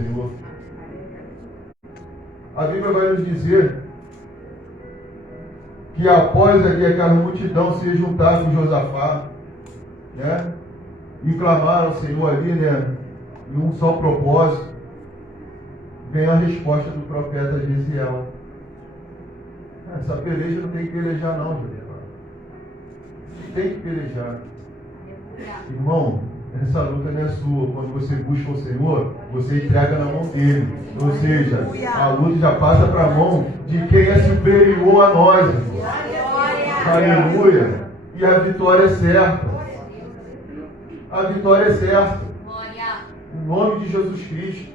Senhor. A Bíblia vai nos dizer que após ali aquela multidão se juntar com Josafá, né? E clamaram ao Senhor ali, né? Em um só propósito, veio a resposta do profeta Gesiel. Essa peleja não tem que pelejar não, Juliana. Não tem que pelejar. Irmão, essa luta não é sua. Quando você busca o Senhor, você entrega na mão dele. Ou seja, a luta já passa para a mão de quem é superior a nós, irmão. Aleluia. E a vitória é certa. A vitória é certa. Em nome de Jesus Cristo.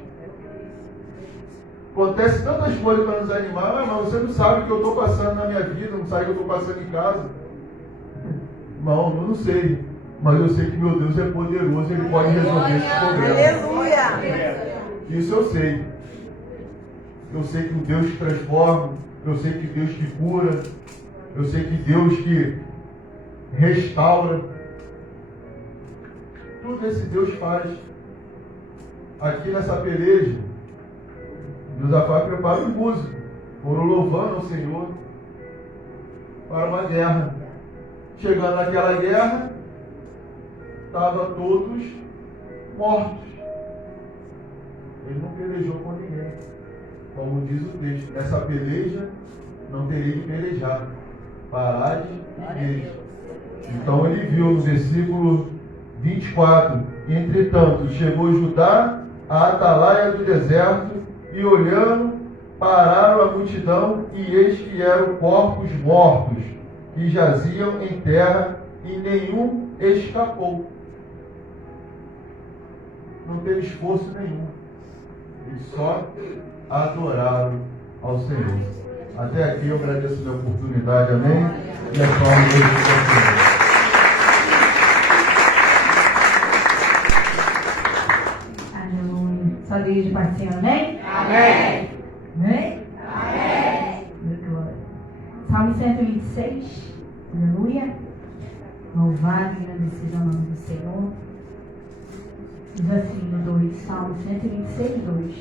Acontece tantas coisas para nos animar, mas você não sabe o que eu estou passando na minha vida, não sabe o que eu estou passando em casa. Irmão, eu não sei. Mas eu sei que meu Deus é poderoso, Ele pode resolver esse problema. Aleluia! Isso eu sei. Eu sei que o Deus que transforma, eu sei que Deus que cura, eu sei que Deus que restaura. Tudo esse Deus faz. Aqui nessa peleja, Josafá prepara os músicos, foram louvando ao Senhor para uma guerra. Chegando naquela guerra, estavam todos mortos. Ele não pelejou com ninguém. Como diz o texto, nessa peleja não teria que pelejar. Parade e igreja. Então ele viu no versículo 24: entretanto, chegou Judá à atalaia do deserto, e olhando, pararam a multidão, e eis que eram corpos mortos, que jaziam em terra, e nenhum escapou. Não teve esforço nenhum. Eles só adoraram ao Senhor. Até aqui eu agradeço a minha oportunidade, amém? E a palma de Deus. Só Deus pode ser, amém? Amém! Amém? Amém! Glória. Salmo 126, aleluia. Louvado e agradecido ao nome do Senhor. Diz assim no 2, Salmo 126, 2.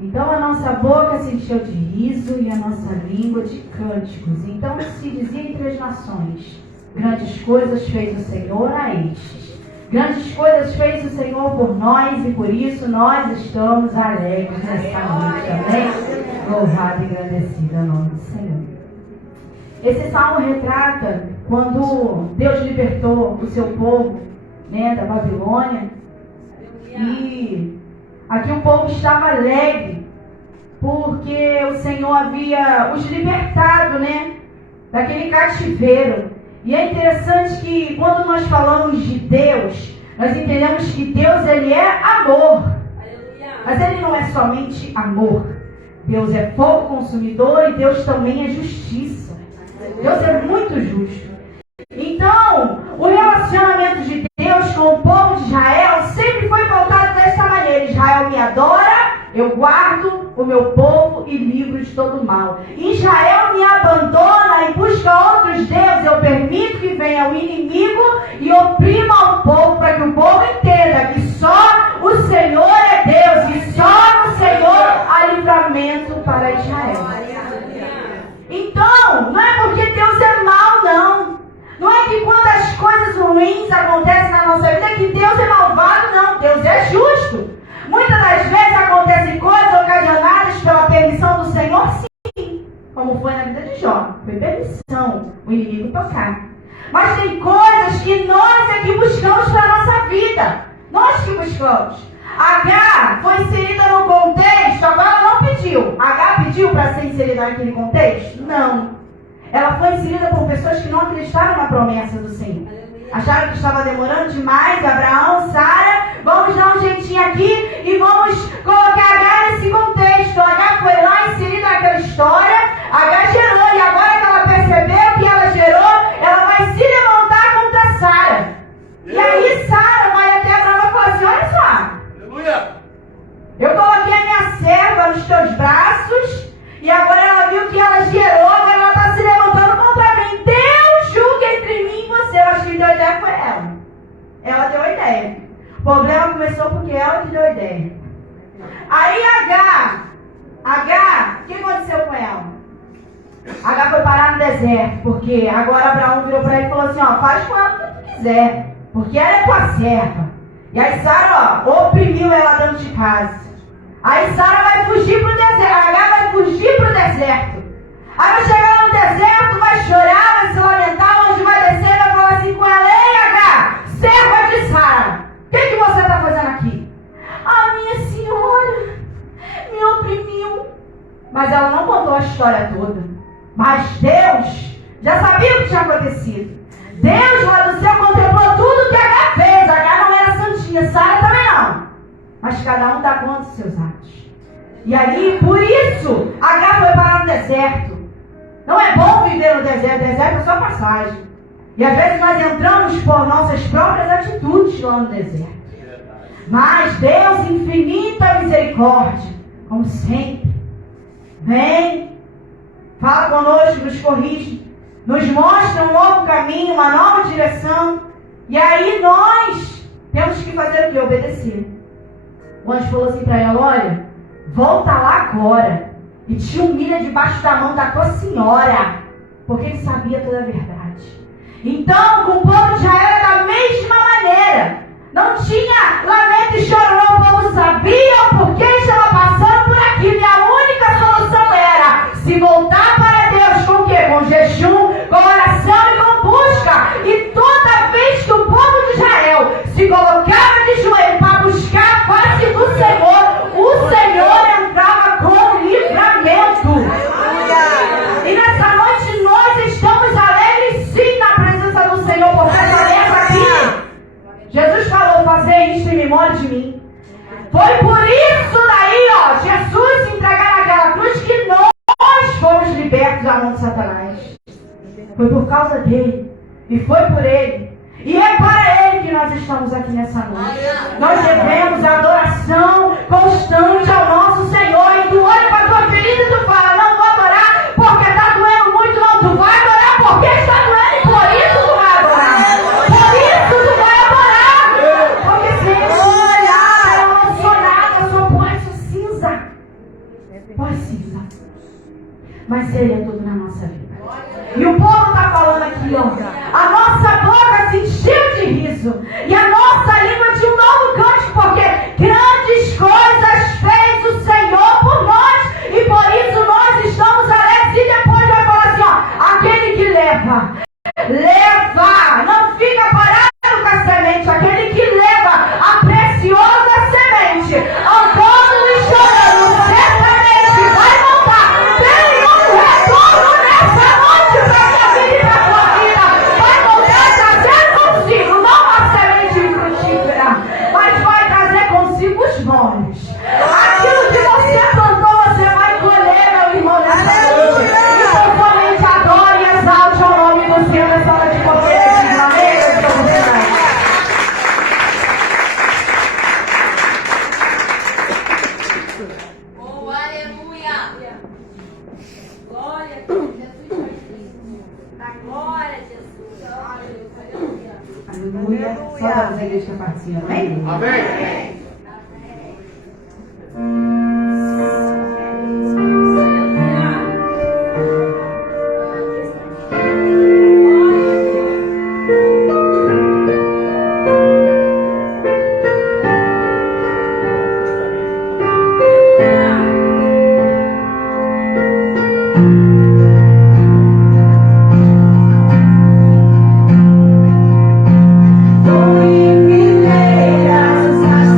Então a nossa boca se encheu de riso e a nossa língua de cânticos. Então se dizia entre as nações: grandes coisas fez o Senhor a estes. Grandes coisas fez o Senhor por nós e por isso nós estamos alegres nesta noite. Amém? Louvado e agradecido ao nome do Senhor. Esse salmo retrata quando Deus libertou o seu povo, né, da Babilônia. E aqui o povo estava alegre porque o Senhor havia os libertado, né, daquele cativeiro. E é interessante que quando nós falamos de Deus, nós entendemos que Deus, Ele é amor. Mas Ele não é somente amor. Deus é fogo consumidor e Deus também é justiça. Deus é muito justo. Então, o relacionamento de Deus com o povo de Israel sempre foi pautado desta maneira: Israel me adora, eu guardo o meu povo e livro de todo mal. Israel me abandona e busca outros deuses. Eu permito que venha o inimigo e oprima o povo, para que o povo entenda que só o Senhor é Deus e só no Senhor há livramento para Israel. Então, não é porque Deus é mau, não. Não é que quando as coisas ruins acontecem na nossa vida, é que Deus é malvado, não. Deus é justo. Muitas das vezes acontecem coisas ocasionadas pela permissão do Senhor, sim. Como foi na vida de Jó. Foi permissão o inimigo tocar. Mas tem coisas que nós é que buscamos para a nossa vida. Nós que buscamos. H foi inserida no contexto, agora ela não pediu. H pediu para ser inserida naquele contexto? Não. Ela foi inserida por pessoas que não acreditaram na promessa do Senhor. Acharam que estava demorando demais. Abraão, Sara, vamos dar um jeitinho aqui e vamos colocar H nesse contexto. H foi lá inserida naquela história. H gerou, e agora que ela percebeu que ela gerou, ela vai se levantar contra Sara. E aí Sara vai até Abraão e fala assim: olha só, eu coloquei a minha serva nos teus braços, e agora ela viu que ela gerou, agora ela está se levantando contra mim. Deus julga entre mim e você. Eu acho que quem deu a ideia foi ela. Ela deu a ideia. O problema começou porque ela que deu a ideia. Aí H, o que aconteceu com ela? H foi parar no deserto, porque agora Abraão virou para ele e falou assim, ó, faz com ela o que tu quiser, porque ela é tua serva. E aí Sara, ó, oprimiu ela dentro de casa. Aí Sara vai fugir pro deserto, H vai fugir pro deserto. Aí vai chegar lá no deserto, vai chorar, vai se lamentar, o anjo vai descer e vai falar assim com ela, ei H, serva de Sara, o que você está fazendo aqui? A minha senhora me oprimiu. Mas ela não contou a história toda. Mas Deus já sabia o que tinha acontecido. Deus lá do céu contemplou tudo que H fez. H não era santinha, Sara também não. Mas cada um dá conta dos seus atos. E aí, por isso, H foi parar no deserto. Não é bom viver no deserto. Deserto é só passagem. E às vezes nós entramos por nossas próprias atitudes lá no deserto. Mas Deus, infinita misericórdia, como sempre, vem, fala conosco, nos corrige, nos mostra um novo caminho, uma nova direção. E aí nós temos que fazer o que? Obedecer. O anjo falou assim para ela, olha, volta lá agora e te humilha debaixo da mão da tua senhora, porque ele sabia toda a verdade. Então, com o povo de Israel era da mesma maneira. Não tinha lamento e chororô, o povo sabia o porquê estava passando por aquilo. E a única solução era se voltar para Deus com o quê? Com jejum, com oração e com busca. E toda vez que o povo de Israel se colocava de joelho para buscar a face do Senhor, o Senhor entrava com livramento. E nessa noite nós estamos alegres sim na presença do Senhor, porque essa leva aqui. Jesus falou, fazer isto em memória de mim. Foi por isso daí, ó, Jesus entregar naquela cruz que nós fomos libertos da mão de Satanás. Foi por causa dele. E foi por ele. E é para ele que nós estamos aqui nessa noite. Nós devemos adoração constante ao nosso Senhor. E tu olha para a tua ferida e tu fala, não vou adorar porque está doendo muito. Não, tu vai adorar porque está doendo e por isso tu vai adorar. Por isso tu vai adorar. Porque se ele olhar, eu não sou nada, sou pó, sou cinza. Pó e cinza. Mas ele é tudo na nossa vida. E o povo está falando aqui, ó. A nossa boca se encheu de riso. E a nossa língua de um novo cântico. Porque grandes coisas fez o Senhor por nós. E por isso nós estamos alegres. E depois vai falar assim, ó. Aquele que leva. Não fica parado com a semente. Aquele que leva a preciosa semente. Andando e chorando. Certamente vai voltar. Tem um retorno nessa noite para a minha vida e para a tua vida. Vai voltar trazendo consigo, não a semente frutífera, mas vai trazer consigo os bons. Aquilo que você plantou, você vai colher, meu irmão, nessa noite. Então, somente adore e exalte o nome do Senhor nessa hora de poder. Amém? Oh, aleluia! Glória a Deus, Jesus Cristo. Glória a Jesus. Aleluia. Só para as igrejas que participam. Amém? Amém. Fileiras, as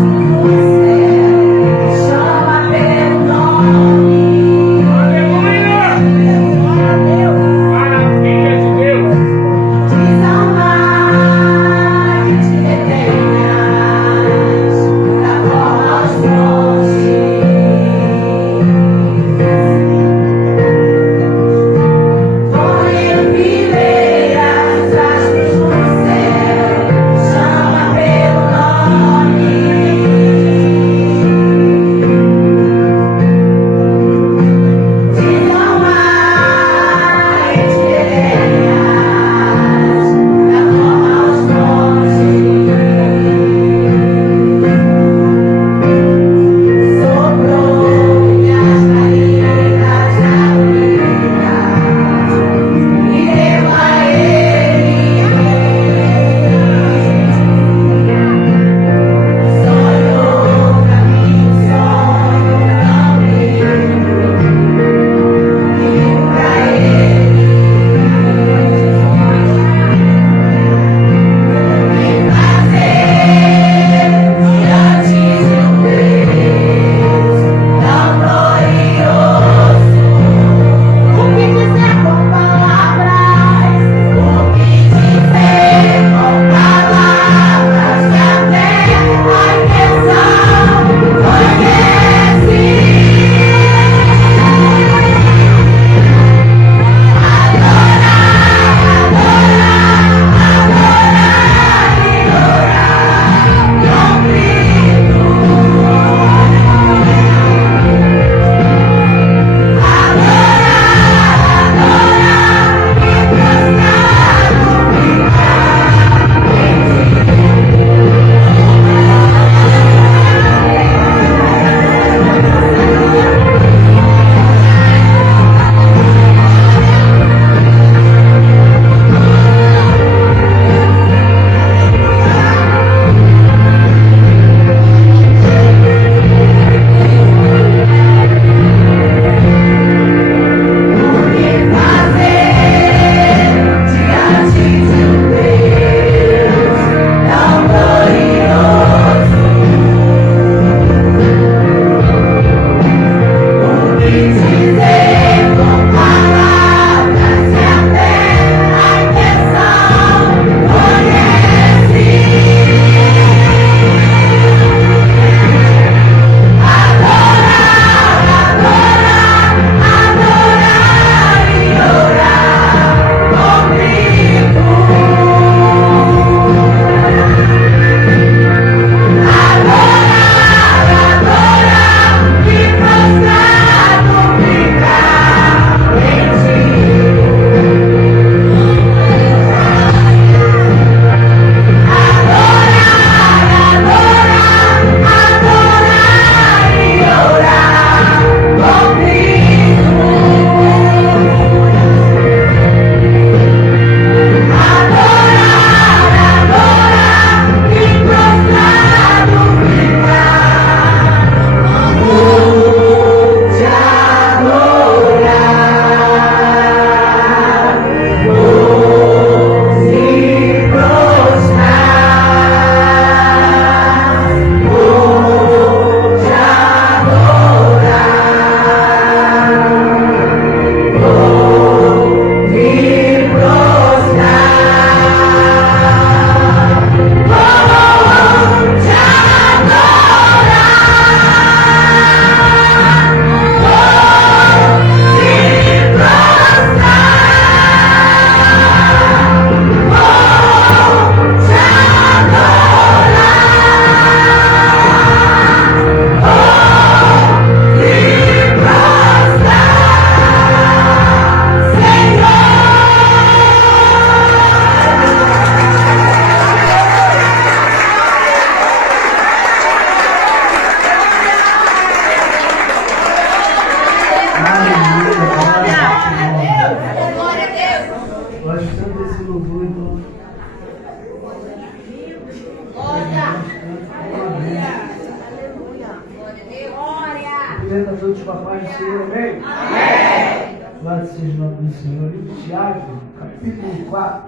cumprimento a todos com a paz do Senhor, amém? Amém. Louvado seja o nome do Senhor. Livro de Tiago, capítulo 4,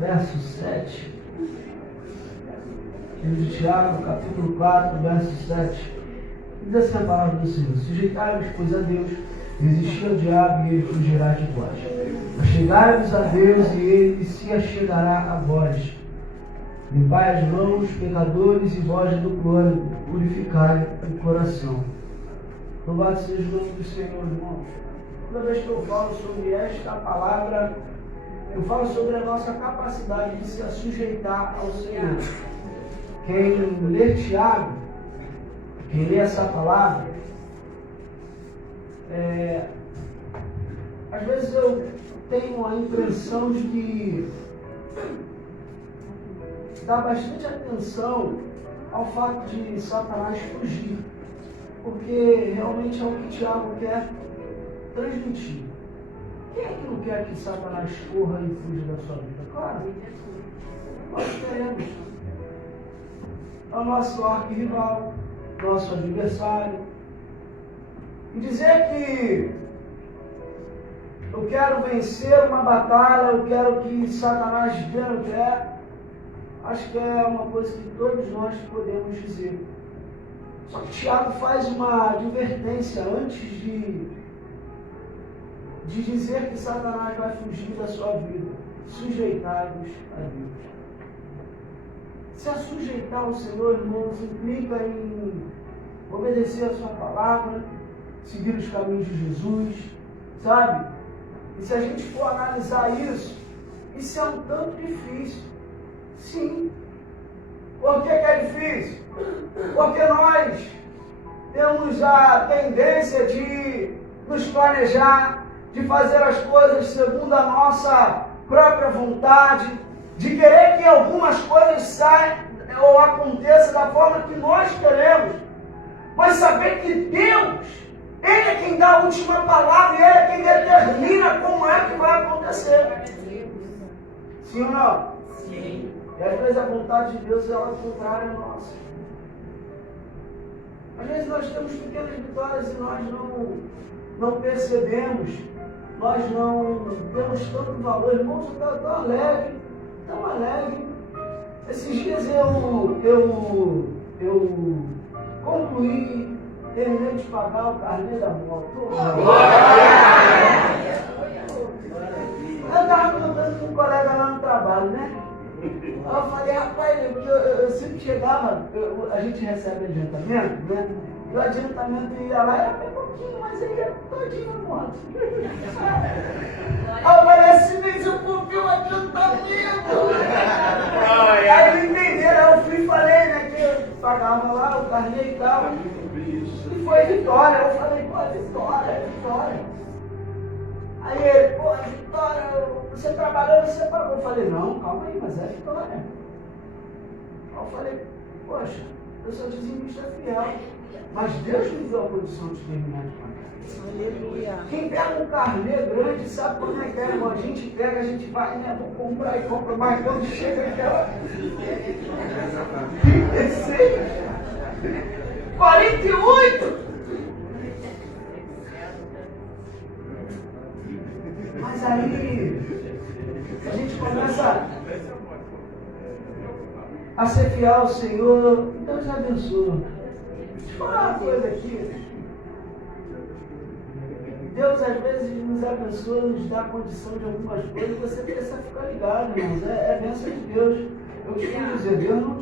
verso 7. Livro de Tiago, capítulo 4, verso 7. Diz assim a palavra do Senhor: sujeitai-vos, pois, a Deus, resistir ao diabo e ele fugirá de vós. Achegai-vos a Deus e ele se achegará a vós. Limpai as mãos, pecadores, e vós do ânimo, purificai o coração. Louvado seja o nome do Senhor, irmãos. Toda vez que eu falo sobre esta palavra, eu falo sobre a nossa capacidade de se sujeitar ao Senhor. Quem lê Tiago, quem lê essa palavra, às vezes eu tenho a impressão de que dá bastante atenção ao fato de Satanás fugir, porque realmente é o que Tiago quer transmitir. Quem é que não quer que Satanás corra e fuja da sua vida? Claro, nós queremos. É o nosso arquirrival, nosso adversário. E dizer que eu quero vencer uma batalha, eu quero que Satanás venha, acho que é uma coisa que todos nós podemos dizer. Só que Tiago faz uma advertência antes de dizer que Satanás vai fugir da sua vida. Sujeitai-vos a Deus. Se sujeitar ao Senhor, irmãos, implica em obedecer a sua palavra, seguir os caminhos de Jesus, sabe? E se a gente for analisar isso é um tanto difícil. Sim. Por que é difícil? Porque nós temos a tendência de nos planejar, de fazer as coisas segundo a nossa própria vontade, de querer que algumas coisas saiam ou aconteçam da forma que nós queremos, mas saber que Deus, Ele é quem dá a última palavra e Ele é quem determina como é que vai acontecer. Sim ou não? Sim. E às vezes a vontade de Deus ela é contrária à nossa. Às vezes nós temos pequenas vitórias e nós não percebemos, nós não temos tanto valor. Irmãos, eu estou tão alegre. Esses dias eu concluí, terminei de pagar o carnê da moto. Eu estava contando com um colega lá no trabalho, né? Eu falei, rapaz, eu sempre chegava, a gente recebe adiantamento, né? E o adiantamento ia lá, era bem pouquinho, mas ele ia todinho na moto. Eu falei assim, mas eu comprei um adiantamento. Aí eles entenderam, eu fui e falei, né, que eu pagava lá o carnê e tal. E foi vitória, eu falei, pô, vitória. Aí ele, pô, Vitória, você trabalhou, você pagou. Eu falei, não, calma aí, mas é Vitória. Aí eu falei, poxa, eu sou dizimista fiel, mas Deus me deu a condição de terminar de pagar. Aleluia. Quem pega um carnê grande sabe como é que é, quando a gente pega, a gente vai, né, vou comprar e compra, mas quando chega aquela 36, 48. Mas aí a gente começa a ser fiel ao Senhor, Deus abençoa. Deixa eu falar uma coisa aqui. Deus às vezes nos abençoa, nos dá condição de algumas coisas, você precisa ficar ligado, irmãos. É bênção de Deus. Eu costumo dizer, Deus não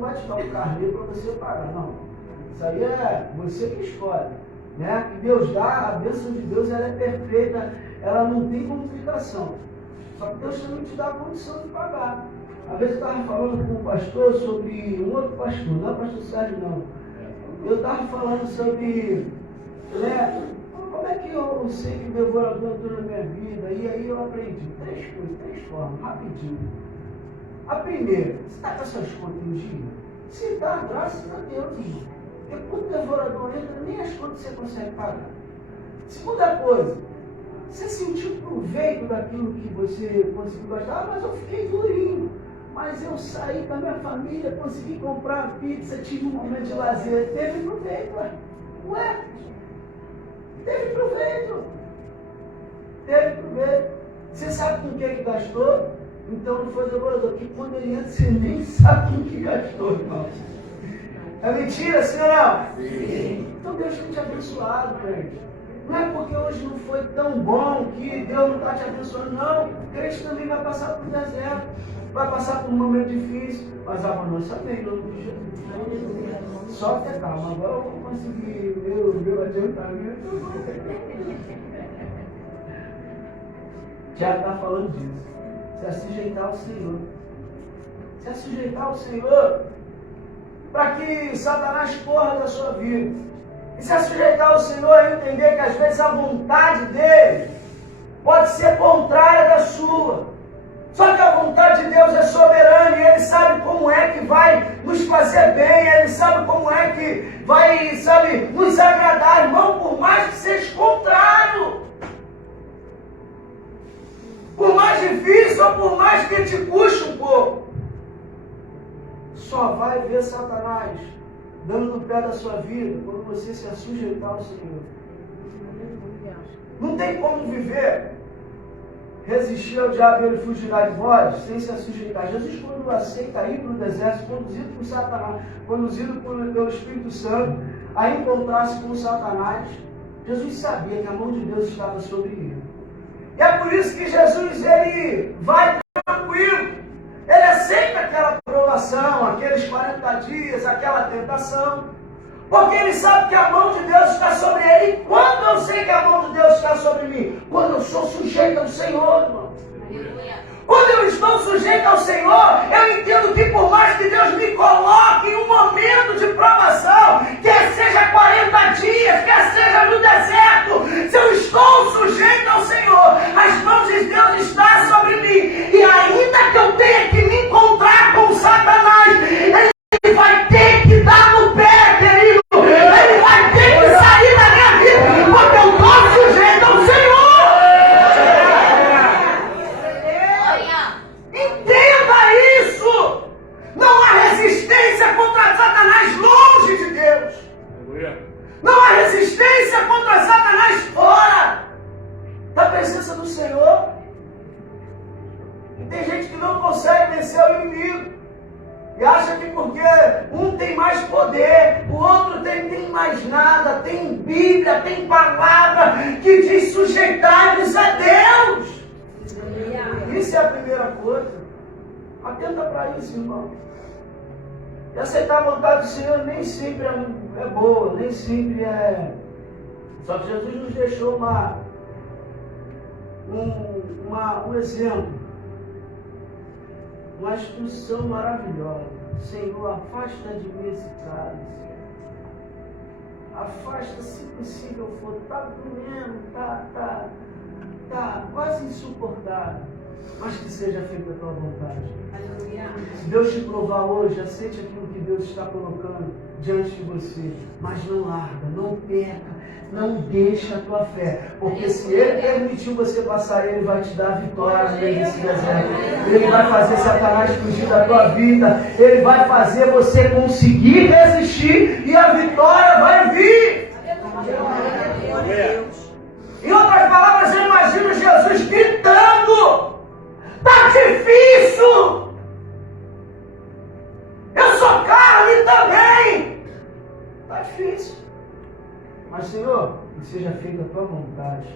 vai te dar um carnê para você pagar, não. Isso aí é você que escolhe. Né? Que Deus dá, a bênção de Deus ela é perfeita, ela não tem complicação. Só que Deus também te dá a condição de pagar. Às vezes eu estava falando com um pastor sobre um outro pastor, não é o pastor Sérgio não. Eu estava falando sobre, né, como é que eu sei que o devorador entrou na minha vida, e aí eu aprendi três formas, rapidinho. A primeira, você está com essas contas em dia? Se está, graças a Deus, irmão. Porque quando o devorador entra, nem as contas você consegue pagar. Segunda coisa, você sentiu proveito daquilo que você conseguiu gastar? Ah, mas eu fiquei durinho. Mas eu saí com a minha família, consegui comprar uma pizza, tive um momento de lazer. Teve proveito, ué. Teve proveito. Teve proveito. Você sabe com quem que gastou? Então não foi devorador. Porque quando ele entra, você nem sabe com que gastou, irmão. É mentira, sim ou não? Sim. Então Deus tem te abençoado, crente. Não é porque hoje não foi tão bom que Deus não está te abençoando, não. O crente também vai passar por deserto, vai passar por um momento difícil, mas a bonança vem, em nome de Jesus. Só ter calma, agora eu vou conseguir meu adiantamento. Tiago está falando disso. Se sujeitar ao Senhor. Se sujeitar ao Senhor, para que Satanás corra da sua vida. E se sujeitar ao Senhor e entender que às vezes a vontade dele pode ser contrária da sua. Só que a vontade de Deus é soberana e Ele sabe como é que vai nos fazer bem, Ele sabe como é que vai, sabe, nos agradar, irmão, por mais que seja contrário. Por mais difícil ou por mais que te custe um pouco. Só vai ver Satanás dando no pé da sua vida quando você se sujeitar ao Senhor. Não tem como viver, resistir ao diabo e ele fugirá de vós, sem se sujeitar. Jesus, quando aceita ir para o deserto, conduzido por Satanás, conduzido pelo Espírito Santo, a encontrar-se com Satanás, Jesus sabia que a mão de Deus estava sobre ele. E é por isso que Jesus, ele vai tranquilo. Ele aceita aquela provação, aqueles 40 dias, aquela tentação, porque ele sabe que a mão de Deus está sobre ele. E quando eu sei que a mão de Deus está sobre mim? Quando eu sou sujeito ao Senhor, irmão. Quando eu estou sujeito ao Senhor, eu entendo que por mais que Deus me coloque em um momento de provação, quer seja 40 dias, quer seja no deserto, se eu estou sujeito ao Senhor, as mãos de Deus estão sobre mim. E ainda que eu tenha que me encontrar com Satanás, ele vai ter que dar no pé, querido. Ele vai ter que sair da minha vida, porque eu estou sujeito ao Senhor. Entenda isso! Não há resistência contra Satanás longe de Deus. Não há resistência contra Satanás fora da presença do Senhor. E tem gente que não consegue vencer o inimigo. E acha que porque um tem mais poder, o outro tem mais nada, tem Bíblia, tem palavra que diz sujeitar-vos a Deus. Isso é a primeira coisa. Atenta para isso, irmão. E aceitar a vontade do Senhor nem sempre é boa, nem sempre é. Só que Jesus nos deixou um exemplo, uma instrução maravilhosa. Senhor, afasta de mim esse cálice. Afasta, se possível for. Está doendo, está quase insuportável. Mas que seja feita a tua vontade. Se Deus te provar hoje, aceite aquilo que Deus está colocando diante de você. Mas não larga, não perca, não deixe a tua fé. Porque se Ele permitiu você passar, Ele vai te dar a vitória no meio desse deserto. Ele vai fazer Satanás fugir da tua vida. Ele vai fazer você conseguir resistir e a vitória vai vir. Em outras palavras, eu imagino Jesus gritando: está difícil! Eu sou carne também! Está difícil. Mas, Senhor, que seja feita a tua vontade.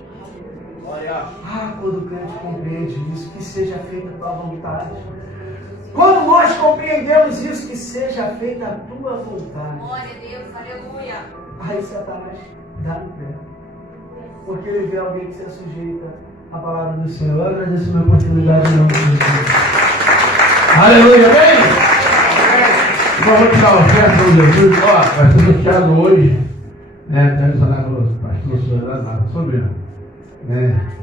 Quando o crente compreende isso, que seja feita a tua vontade. Quando nós compreendemos isso, que seja feita a tua vontade. Glória a Deus, aleluia. Aí Satanás dá no pé. Porque ele vê alguém que se sujeita à palavra do Senhor. Eu agradeço a minha oportunidade em nome de Jesus. Aleluia, amém? Vamos tirar uma oferta para Jesus. Ó, vai ser sorteado hoje. Deve falar com o pastor Sorana, sobre, né?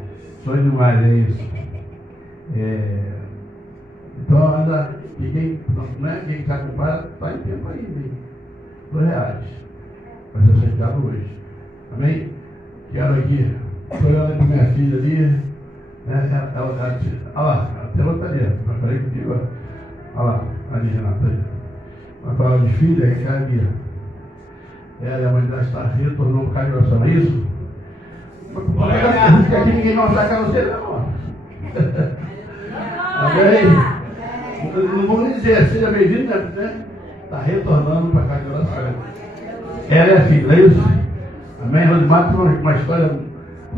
Sonho demais, é isso. Então, anda, e quem está com pai, está em tempo ainda, hein? R$2. Vai ser sorteado hoje. Amém? Quero aqui, estou olhando com minha filha ali, né? Olha lá, até outra ali, eu falei contigo, olha lá, ali, Renata. Uma palavra de filha, que é a minha. Ela, a mãe dela está retornou por causa de oração, é isso? Porque aqui ninguém não ataca você, não. Amém? Não vou dizer, seja bem-vindo, né? Está retornando para casa de oração. Ela é a filha, é isso? Amém? Rosimar tem uma história,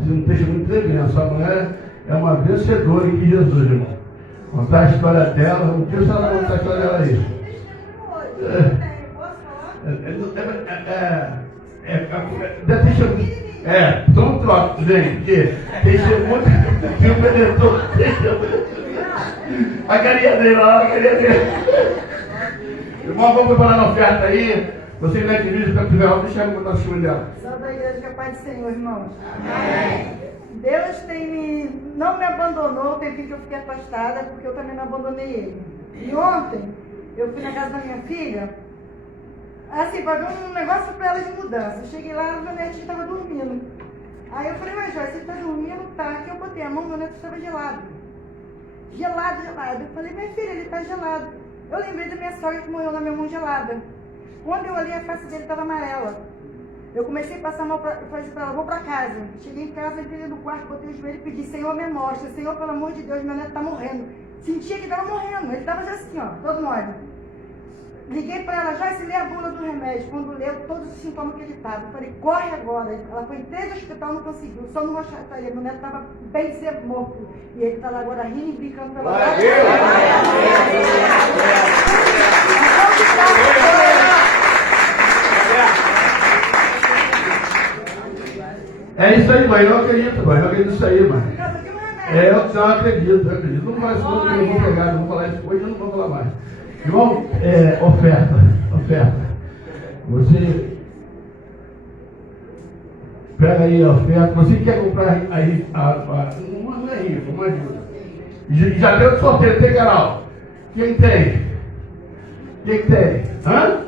um texto muito tremendo. Sua mulher é uma vencedora em Jesus, irmão. Contar a história dela, um dia você vai contar a história dela aí. Então troca, gente, porque tem que ser muito filme benedtor. A carinha dele lá, a carinha dele. Irmão, vamos preparar a oferta aí. Você não é igreja, para tiver algo, deixa eu botar a chuva dela. Salve a igreja, que é a paz do Senhor, irmãos. Amém. Deus não me abandonou o tempinho que eu fiquei afastada, porque eu também não abandonei ele. E ontem, eu fui na casa da minha filha, assim, para ver um negócio para ela de mudança. Eu cheguei lá, o meu neto estava dormindo. Aí eu falei, mas Joyce, você está dormindo? Tá. Aqui eu botei a mão, meu neto estava gelado. Gelado. Eu falei, minha filha, ele está gelado. Eu lembrei da minha sogra que morreu na minha mão gelada. Quando eu olhei, a face dele estava amarela. Eu comecei a passar mal e falei para ela, vou para casa. Cheguei em casa, entrei no quarto, botei o joelho e pedi, Senhor, me mostra. Senhor, pelo amor de Deus, meu neto está morrendo. Sentia que estava morrendo. Ele estava já assim, ó, todo mole. Liguei para ela, Joyce, lê a bula do remédio. Quando leu, todos os sintomas que ele estava. Eu falei, corre agora. Ela foi em 3 hospitais, não conseguiu. Só não achar ele. Meu neto estava bem dizer morto. E ele está lá agora rindo e brincando pela hora. É isso aí, mãe. Eu acredito, mãe. Eu acredito nisso aí, mãe. Eu não acredito. Não faz tudo que eu vou pegar. Não vou falar isso hoje, eu não vou falar mais. Irmão, oferta. Você pega aí a oferta. Você quer comprar aí não é rico, uma ajuda. Já deu de sorteio, tem canal? Quem tem? Hã?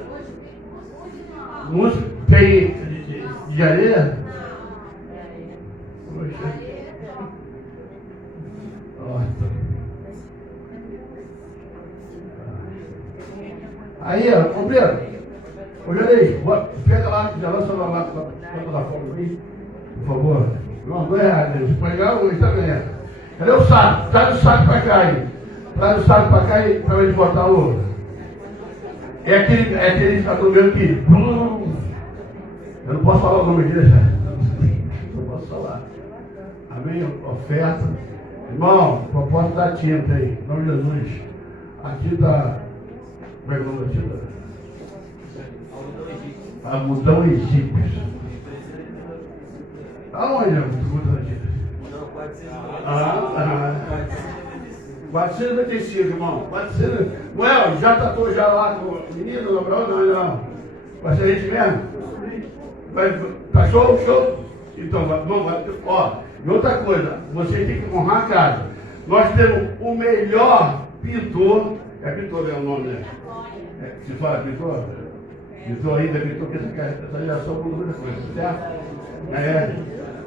Música tem de areia? Poxa. Aí, ó, Pedro, Janei, pega lá, já lança lá da forma aí, por favor. Não, R$2, se pegar hoje, tá ganhando. Cadê o saco? Traz o saco pra cá aí. Traz o saco pra cá aí, pra gente botar o. É aquele saco meu que. Eu não posso falar o nome dele, não posso falar. Amém? Oferta. Irmão, proposta da tinta aí, em nome de Jesus. Aqui tá. Como é que é o nome da tinta? Algodão egípcio. Aonde é o algodão egípcio? 495, irmão. 400. Ué, já tatuou já lá com o menino, não. Vai ser a gente mesmo? Tá show? Então, vamos, ó. E outra coisa, você tem que honrar a casa. Nós temos o melhor pintor. É pintor, é o nome, né? Se fala pintor? Pintor ainda, pintor, que essa geração por muita coisa, certo?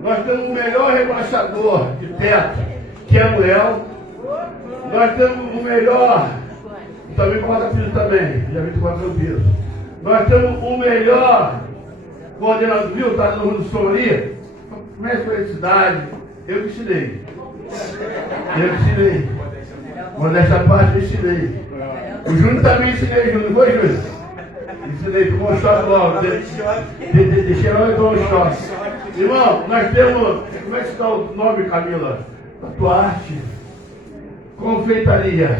Nós temos o melhor rebaixador de teto, que é o Léo. Nós temos o melhor, também coloca piso também, já 24 pisos. Nós temos o melhor coordenador, viu? Tá no som ali? Como é felicidade? Eu que ensinei. Modéstia à parte, eu ensinei. O Júnior também ensinei, Júnior. Foi, Júnior? Ensinei, tomou um choque logo. Deixei logo e tomou um choque. Irmão, nós temos. Como é que está o nome, Camila? Tatuarte. Confeitaria.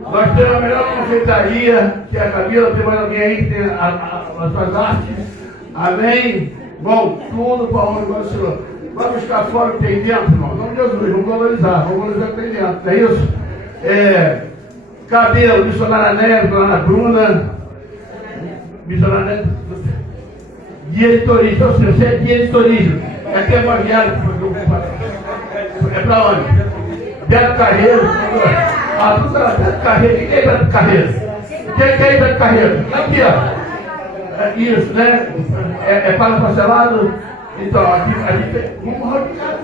Nós temos a melhor confeitaria, que é a Camila. Tem mais alguém aí que tem as suas artes? Amém? Bom, tudo para onde vai o Senhor. Vai buscar fora o que tem dentro, irmão. Em nome de Jesus, vamos valorizar o que tem dentro. Não é isso? Cabelo, missionária Neve, missionária Bruna, missionária Neve, guia de turismo. Ou seja, você é guia de turismo. É que é baviário. É para onde? Beto Carreiro. Tudo lá, Beto Carreiro. Quem é Beto Carreiro? Quem é Beto Carreiro? Aqui, ó. Isso, né? É para parcelado. Então, aqui a gente vamos radicar.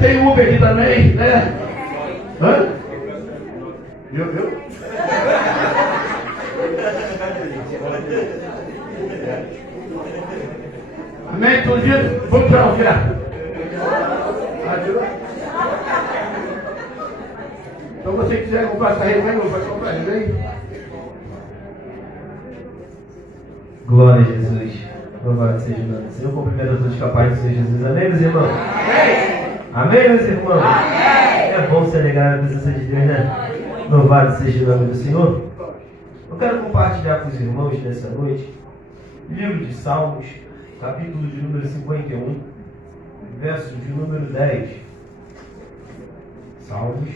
Tem Uber aqui também, né? Hã? Viu? Amém? de vida. Vamos tirar o fiado. Então você quiser comprar essa rede, vai comprar ele aí. Glória a Jesus. Louvado seja o nome do Senhor. Cumprimento a todos capazes de ser Jesus. Amém, meus irmãos? Amém. Amém, meus irmãos? Amém. É bom se alegrar na presença de Deus, né? Louvado seja o nome do Senhor. Eu quero compartilhar com os irmãos nessa noite livro de Salmos, capítulo de número 51, verso de número 10. Salmos,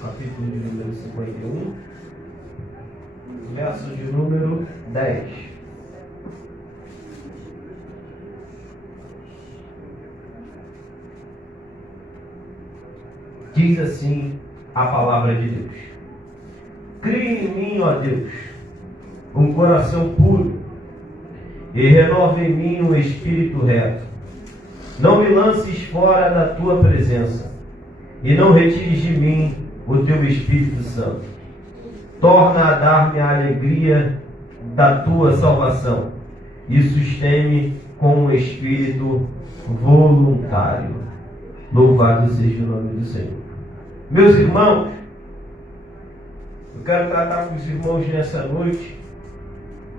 capítulo de número 51, verso de número 10. Diz assim a palavra de Deus: crie em mim, ó Deus, um coração puro, e renova em mim um espírito reto. Não me lances fora da tua presença, e não retires de mim o teu Espírito Santo. Torna a dar-me a alegria da tua salvação, e sustém-me com um espírito voluntário. Louvado seja o nome do Senhor. Meus irmãos, eu quero tratar com os irmãos nessa noite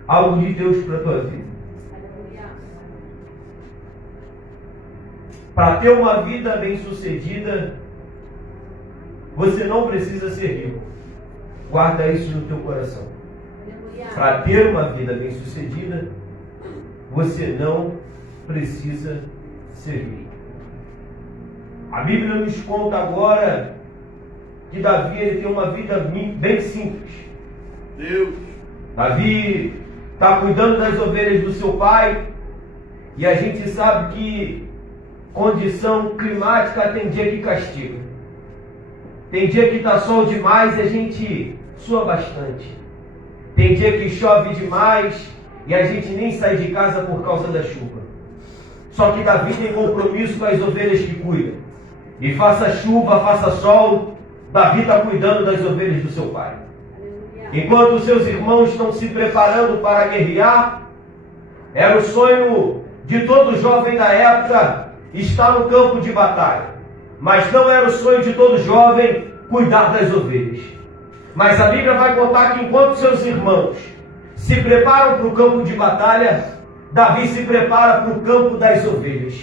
algo de Deus para a tua vida. Para ter uma vida bem-sucedida, você não precisa ser rico. Guarda isso no teu coração. Para ter uma vida bem-sucedida, você não precisa ser rico. A Bíblia nos conta agora que Davi ele tem uma vida bem simples. Davi está cuidando das ovelhas do seu pai, e a gente sabe que condição climática tem dia que castiga. Tem dia que está sol demais e a gente sua bastante. Tem dia que chove demais e a gente nem sai de casa por causa da chuva. Só que Davi tem compromisso com as ovelhas que cuida. E faça chuva, faça sol, Davi está cuidando das ovelhas do seu pai. Enquanto os seus irmãos estão se preparando para guerrear, era o sonho de todo jovem da época estar no campo de batalha. Mas não era o sonho de todo jovem cuidar das ovelhas. Mas a Bíblia vai contar que enquanto seus irmãos se preparam para o campo de batalha, Davi se prepara para o campo das ovelhas.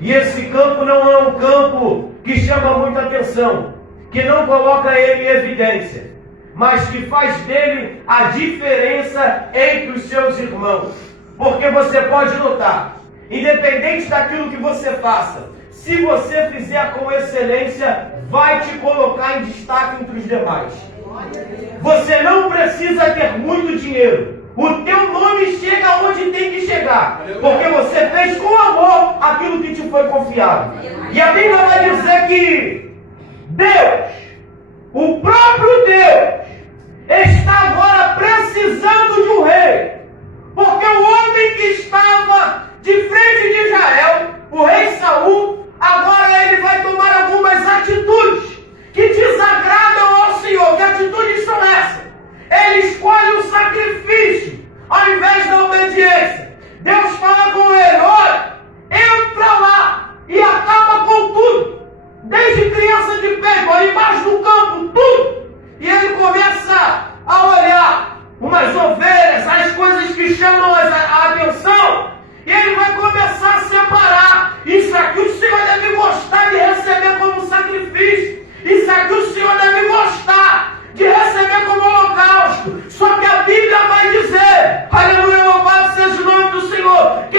E esse campo não é um campo que chama muita atenção, que não coloca ele em evidência, mas que faz dele a diferença entre os seus irmãos. Porque você pode notar, independente daquilo que você faça, se você fizer com excelência, vai te colocar em destaque entre os demais. Você não precisa ter muito dinheiro. O teu nome chega onde tem que chegar, porque você fez com amor aquilo que te foi confiado. E a Bíblia vai dizer que Deus, o próprio Deus, está agora precisando de um rei. Porque o homem que estava de frente de Israel, o rei Saul, agora ele vai tomar algumas atitudes que desagradam ao Senhor. Que atitudes são essas? Ele escolhe o sacrifício ao invés da obediência. Deus fala com ele: olha, entra lá e acaba com tudo, desde criança de peito, ali embaixo do campo, tudo. E ele começa a olhar umas ovelhas, as coisas que chamam a atenção, e ele vai começar a separar. Isso aqui o Senhor deve gostar de receber como sacrifício, isso aqui o Senhor deve gostar de receber como holocausto. Só que a Bíblia vai dizer, aleluia, louvado seja o nome do Senhor, que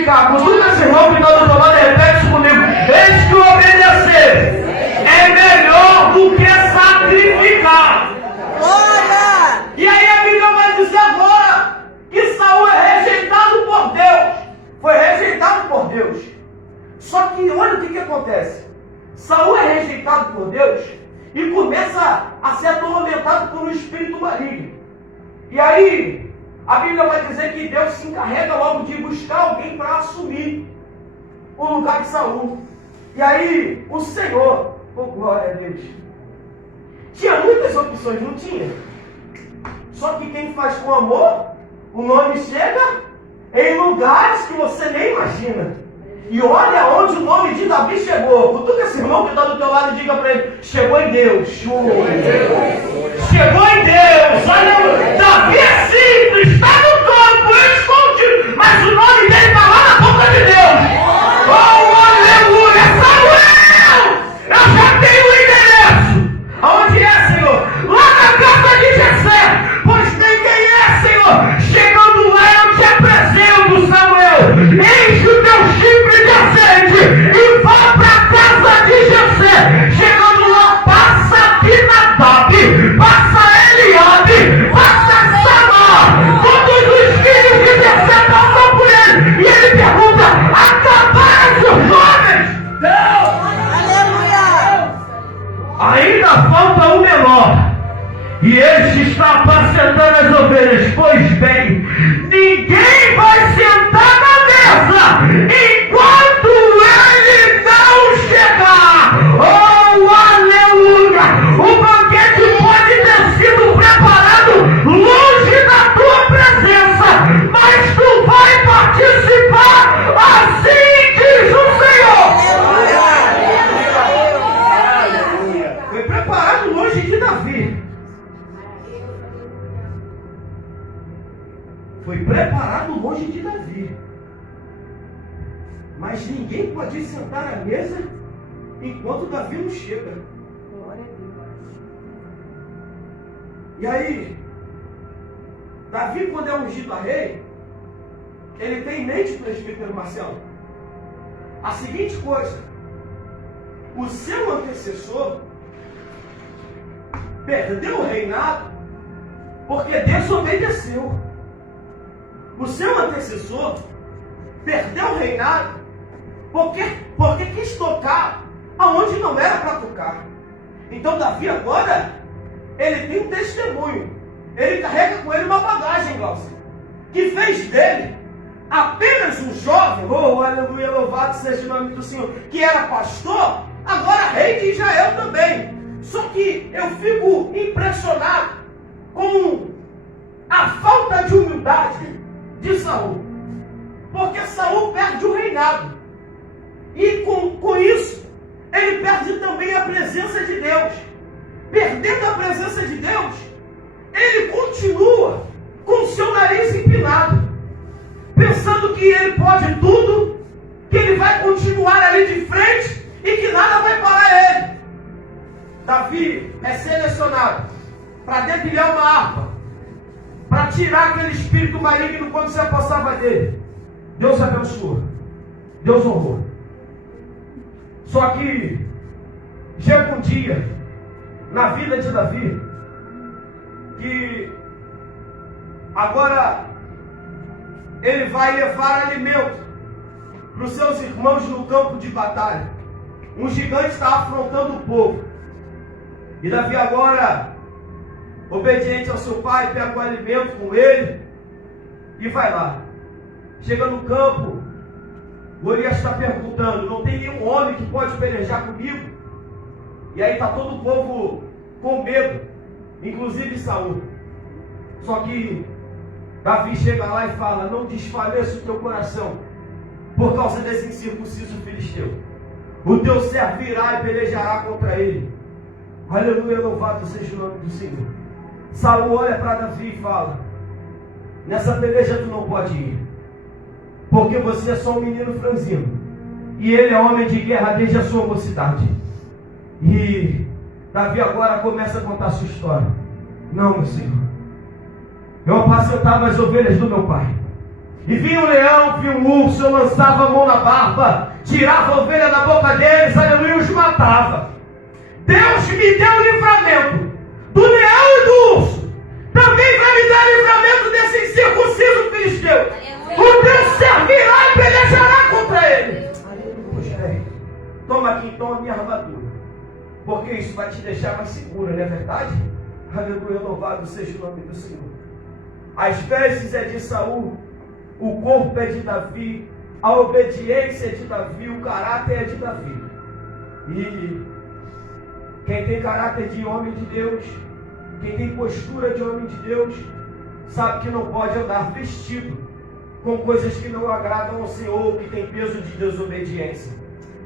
sacrificar. Cutuca esse irmão que está do teu lado e repete isso comigo. Eis que obedecer é melhor do que sacrificar. Glória! E aí a Bíblia vai dizer agora que Saul é rejeitado por Deus. Foi rejeitado por Deus. Só que olha o que acontece. Saul é rejeitado por Deus e começa a ser atormentado por um espírito maligno. E aí a Bíblia vai dizer que Deus se encarrega logo de buscar alguém para assumir o lugar de Saul. E aí o Senhor, oh glória a Deus, tinha muitas opções, não tinha? Só que quem faz com amor, o nome chega em lugares que você nem imagina. E olha onde o nome de Davi chegou. Cutuca esse irmão que está do teu lado e diga para ele: chegou em Deus. Chegou em Deus. Olha, Davi é simples, está no campo, escondido, mas o nome dele está lá na boca de Deus. Oh, aleluia! Samuel! Eu já tenho o endereço. Aonde é, Senhor? Lá na casa de Jessé. Pois nem quem é, Senhor? Chegando lá eu te apresento, Samuel. Enche o teu chifre de azeite e vá para a casa de Jessé. Chegando lá, passa Abinadab, passa Eliabe, passa Samar. Todos os filhos de Jessé passam por ele. E ele pergunta: acabaram seus homens? Aleluia! Ainda falta um menor, e este está apacentando as ovelhas. Pois bem, ninguém vai sentar na mesa enquanto ele não chegar. Oh, aleluia! O banquete pode ter sido preparado longe da tua presença, mas tu vai participar, assim diz o Senhor. Foi preparado longe de Davi. Foi preparado longe de Davi. Mas ninguém pode sentar à mesa enquanto Davi não chega. E aí, Davi, quando é ungido a rei, ele tem em mente, presbítero Marcelo, a seguinte coisa: o seu antecessor perdeu o reinado porque desobedeceu. O seu antecessor perdeu o reinado porque quis tocar aonde não era para tocar. Então Davi agora, ele tem um testemunho. Ele carrega com ele uma bagagem, Glaucio, que fez dele apenas um jovem, oh aleluia, louvado seja o nome do Senhor, que era pastor, agora rei de Israel também. Só que eu fico impressionado com a falta de humildade de Saul, porque Saul perde o reinado, e com isso ele perde também a presença de Deus. Perdendo a presença de Deus, ele continua com o seu nariz empinado, pensando que ele pode tudo, que ele vai continuar ali de frente e que nada vai parar ele. Davi é selecionado para dedilhar uma harpa, para tirar aquele espírito maligno quando se apossava dele. Deus abençoou, Deus honrou. Só que chega um dia na vida de Davi que agora ele vai levar alimento para os seus irmãos no campo de batalha. Um gigante está afrontando o povo, e Davi agora, obediente ao seu pai, pega o alimento com ele e vai lá. Chega no campo, Golias está perguntando: não tem nenhum homem que pode pelejar comigo? E aí está todo o povo com medo, inclusive Saul. Só que Davi chega lá e fala: não desfaleça o teu coração por causa desse incircunciso filisteu. O teu servo irá e pelejará contra ele. Aleluia, louvado seja o nome do Senhor. Saul olha para Davi e fala: nessa peleja tu não pode ir, porque você é só um menino franzino, e ele é homem de guerra desde a sua mocidade. E Davi agora começa a contar a sua história. Não, meu Senhor, eu apacentava as ovelhas do meu pai, E vinha o leão, vinha o urso, eu lançava a mão na barba, tirava a ovelha da boca deles, aleluia, os matava. Deus me deu livramento do leão e do urso. Também vai me dar livramento desse incircunciso filisteu. O Deus servirá e pelejará contra ele. Aleluia. Toma aqui então a minha armadura, porque isso vai te deixar mais seguro, não é verdade? Aleluia, louvado seja o nome do Senhor. As vestes é de Saul, o corpo é de Davi, a obediência é de Davi, o caráter é de Davi. E quem tem caráter de homem de Deus, quem tem postura de homem de Deus, sabe que não pode andar vestido com coisas que não agradam ao Senhor, que tem peso de desobediência.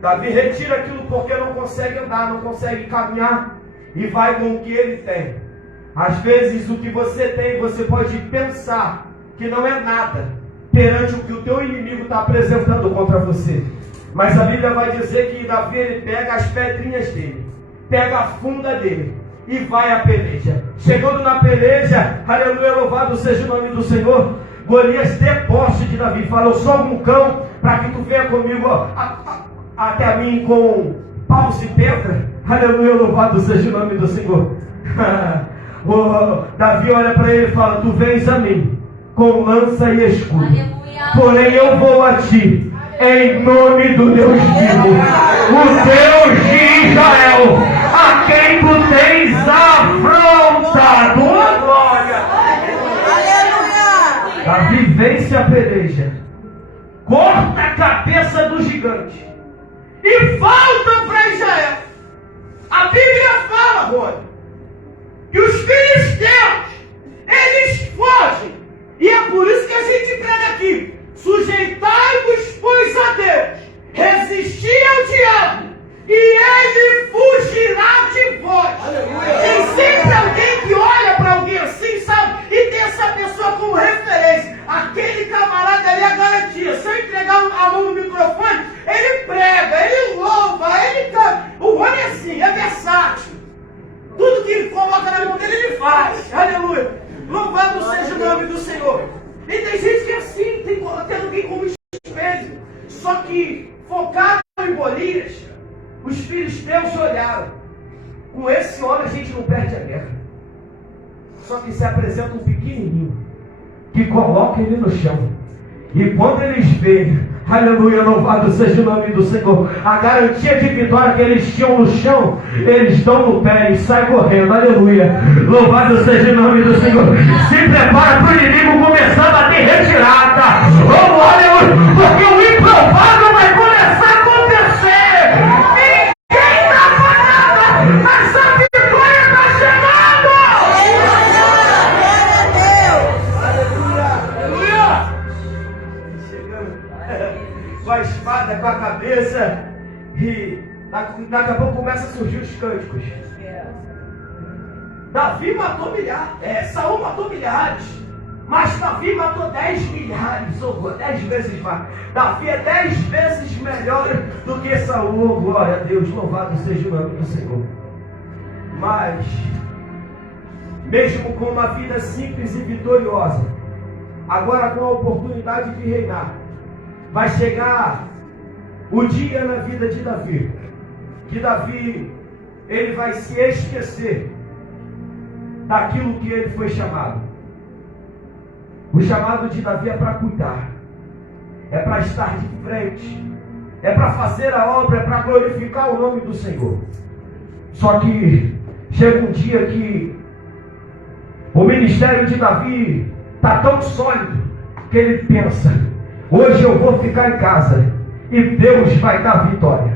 Davi retira aquilo porque não consegue andar, não consegue caminhar, e vai com o que ele tem. Às vezes o que você tem, você pode pensar que não é nada perante o que o teu inimigo está apresentando contra você. Mas a Bíblia vai dizer que Davi, ele pega as pedrinhas dele, pega a funda dele e vai à peleja. Chegando na peleja, aleluia, louvado seja o nome do Senhor, Golias deboche de Davi, fala: eu sou um cão para que tu venha comigo até a mim com paus e pedra. Aleluia, louvado seja o nome do Senhor. Davi olha para ele e fala: tu vens a mim com lança e escudo, porém eu vou a ti em nome do Deus vivo, o Deus de Israel, a quem tu tens afrontado. Glória! Aleluia! Davi vence a peleja, corta a cabeça do gigante e volta para Israel. A Bíblia fala, Rony, que os filisteus, eles fogem. E é por isso que a gente prega aqui: sujeitai-vos, pois, a Deus, resisti ao diabo, e ele fugirá de vós. Aleluia. Tem sempre alguém que olha para alguém assim, sabe? E tem essa pessoa como referência. Aquele camarada ali é a garantia. Se eu entregar a mão no microfone, ele prega, ele louva, ele canta. O Rony é assim, é versátil. Tudo que ele coloca na mão dele, ele faz. Aleluia. Louvado seja o nome do Senhor. E tem gente que é assim, tem alguém como espelho. Só que focado em Golias, os filisteus olharam: com esse homem a gente não perde a guerra. Só que se apresenta um pequenininho que coloca ele no chão. E quando eles veem, aleluia, louvado seja o nome do Senhor, a garantia de vitória que eles tinham no chão, eles dão no pé e saem correndo. Aleluia, louvado seja o nome do Senhor. Se prepara para o inimigo começar a bater retirada. Oh, aleluia, porque o improvável vai começar a acontecer. Ninguém está parado, mas a vitória está chegando. Com a espada, com a cabeça, e daqui a pouco começa a surgir os cânticos. Davi matou milhares, Saul matou milhares, mas Davi matou 10 milhares, ou 10 vezes mais. Davi é 10 vezes melhor do que Saul. Glória a Deus, louvado seja o nome do Senhor. Mas, mesmo com uma vida simples e vitoriosa, agora com a oportunidade de reinar, vai chegar o dia na vida de Davi, que Davi, ele vai se esquecer daquilo que ele foi chamado. O chamado de Davi é para cuidar, é para estar de frente, é para fazer a obra, é para glorificar o nome do Senhor. Só que chega um dia que o ministério de Davi está tão sólido que ele pensa: hoje eu vou ficar em casa e Deus vai dar vitória.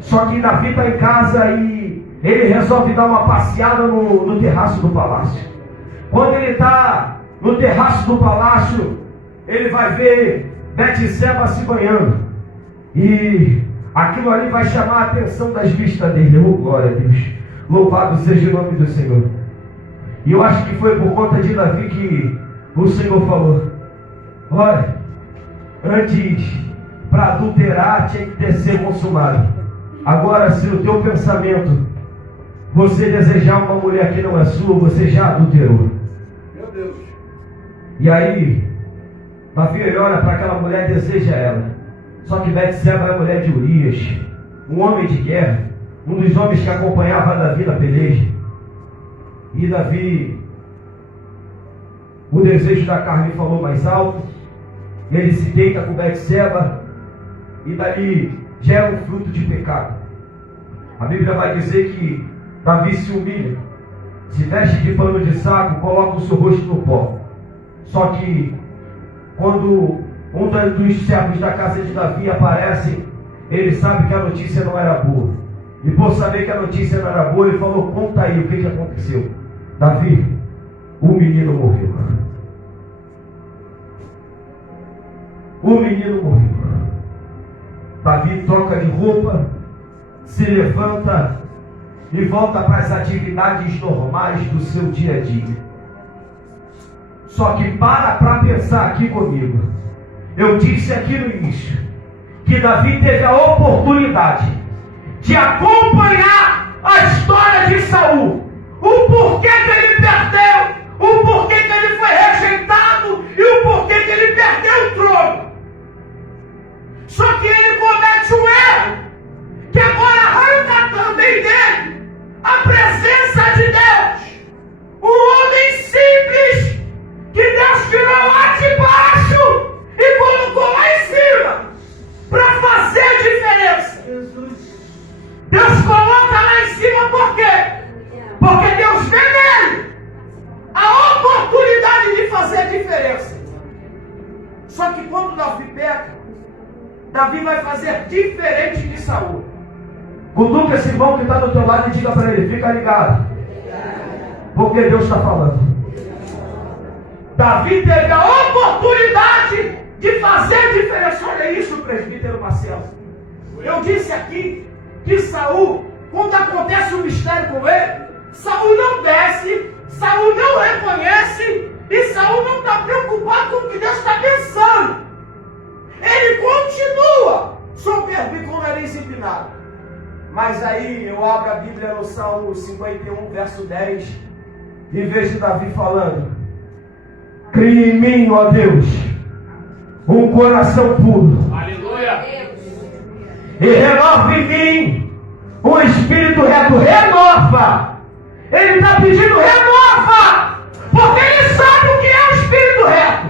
Só que Davi está em casa e ele resolve dar uma passeada no terraço do palácio. Quando ele está no terraço do palácio, ele vai ver Betseba se banhando. E aquilo ali vai chamar a atenção das vistas dele. Oh, glória a Deus. Louvado seja o nome do Senhor. E eu acho que foi por conta de Davi que o Senhor falou: olha, antes, para adulterar tinha que ser consumado. Agora, se o teu pensamento, você desejar uma mulher que não é sua, você já adulterou. Meu Deus. E aí, Davi ele olha para aquela mulher e deseja ela. Só que Betseba é a mulher de Urias, um homem de guerra, um dos homens que acompanhava Davi na peleja. E Davi, o desejo da carne falou mais alto. Ele se deita com Betseba e dali gera um fruto de pecado. A Bíblia vai dizer que Davi se humilha, se veste de pano de saco, coloca o seu rosto no pó. Só que quando um dos servos da casa de Davi aparece, ele sabe que a notícia não era boa. E por saber que a notícia não era boa, ele falou: conta aí o que aconteceu. Davi, o menino morreu. O menino morreu. Davi troca de roupa, se levanta e volta para as atividades normais do seu dia a dia. Só que para pensar aqui comigo. Eu disse aqui no início que Davi teve a oportunidade de acompanhar a história de Saul, o porquê que ele perdeu, o porquê que ele foi rejeitado e o porquê que ele perdeu o trono. Só que ele comete um erro que agora arranca também dele a presença de Deus. Um homem simples que Deus tirou lá de baixo e colocou lá em cima para fazer a diferença. Deus coloca lá em cima por quê? Porque Deus vê nele a oportunidade de fazer a diferença. Só que quando Davi peca, Davi vai fazer diferente de Saul. Cutuca esse irmão que está do teu lado e diga para ele: fica ligado, porque Deus está falando. Davi teve a oportunidade de fazer a diferença. Olha isso, presbítero Marcelo. Eu disse aqui que Saul, quando acontece um mistério com ele, Saul não desce, Saul não reconhece e Saul não está preocupado com o que Deus está pensando. Ele continua soberbo e com o nariz empinado. Mas aí eu abro a Bíblia no Salmo 51, verso 10 e vejo Davi falando: crie em mim, ó Deus, um coração puro. Aleluia. E renova em mim um espírito reto. Renova. Ele está pedindo renova, porque ele sabe o que é o espírito reto.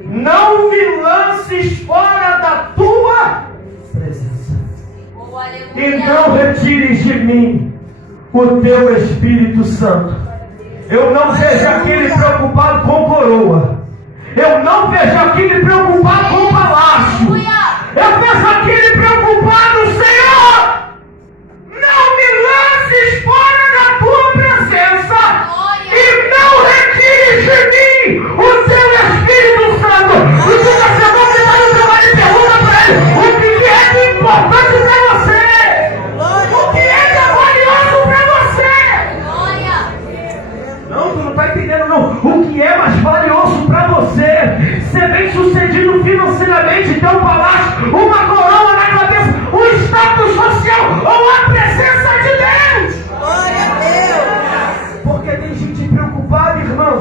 Não me lances fora da tua presença. E não retires de mim o teu Espírito Santo. Eu não vejo aquele preocupado com coroa. Eu não vejo aquele preocupado com palácio. Eu vejo aquele preocupado: Senhor, não me lances fora da tua presença e não retires de mim o teu Espírito Santo. E se você não me dá no trabalho e pergunta para ele o que é de importante para você, o que é de valioso para você. Não, tu não está entendendo não. O que é mais valioso para você? Ser bem sucedido financeiramente, ter um palácio, uma coroa na cabeça, um status social ou a presença de Deus. Glória a Deus. Porque tem gente preocupada, irmão,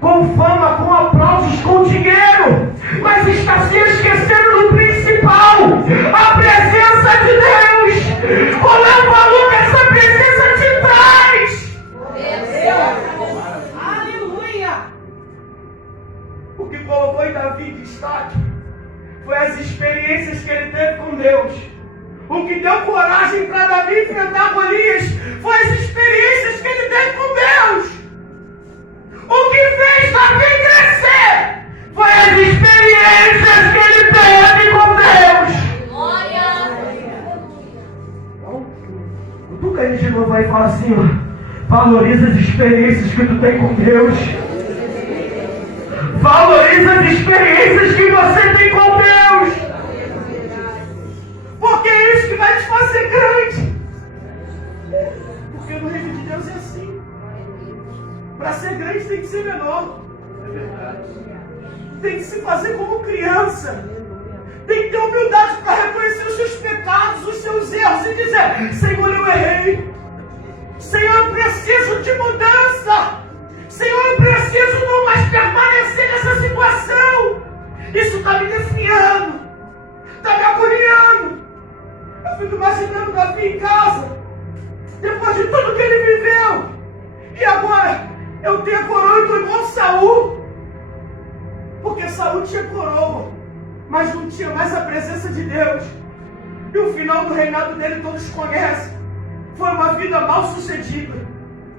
com fama, com aplausos, com dinheiro, mas está se esquecendo do principal, a presença de Deus. Qual é o valor que essa presença te traz? Aleluia. O que colocou em Davi em destaque foi as experiências que ele teve com Deus. O que deu coragem para Davi enfrentar Golias foi as experiências que ele teve com Deus. O que fez Davi crescer foi as experiências que ele teve com Deus. Glória! Tu cai de novo aí e fala assim: ó, valoriza as experiências que tu tem com Deus. Valoriza as experiências que você tem com Deus. Porque é isso que vai te fazer grande. Porque no reino de Deus é assim. Para ser grande tem que ser menor. Tem que se fazer como criança. Tem que ter humildade para reconhecer os seus pecados, os seus erros e dizer: Senhor, eu errei. Senhor, eu preciso de mudança. Senhor, eu preciso não mais permanecer nessa situação. fico imaginando Davi em casa, depois de tudo que ele viveu. E agora eu tenho a coroa e estou igual Saul. Porque Saul tinha coroa, mas não tinha mais a presença de Deus. E o final do reinado dele todos conhecem. Foi uma vida mal sucedida.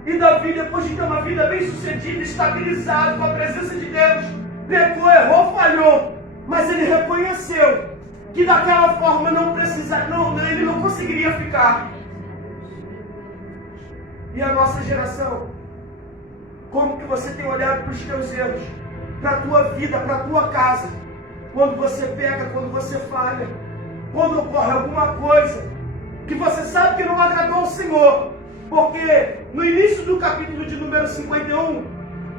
E Davi, depois de ter uma vida bem sucedida, estabilizado com a presença de Deus, pecou, errou, falhou. Mas ele reconheceu que daquela forma ele não conseguiria ficar. E a nossa geração, como que você tem olhado para os teus erros, para a tua vida, para a tua casa, quando você peca, quando você falha, quando ocorre alguma coisa que você sabe que não agradou ao Senhor? Porque no início do capítulo de número 51,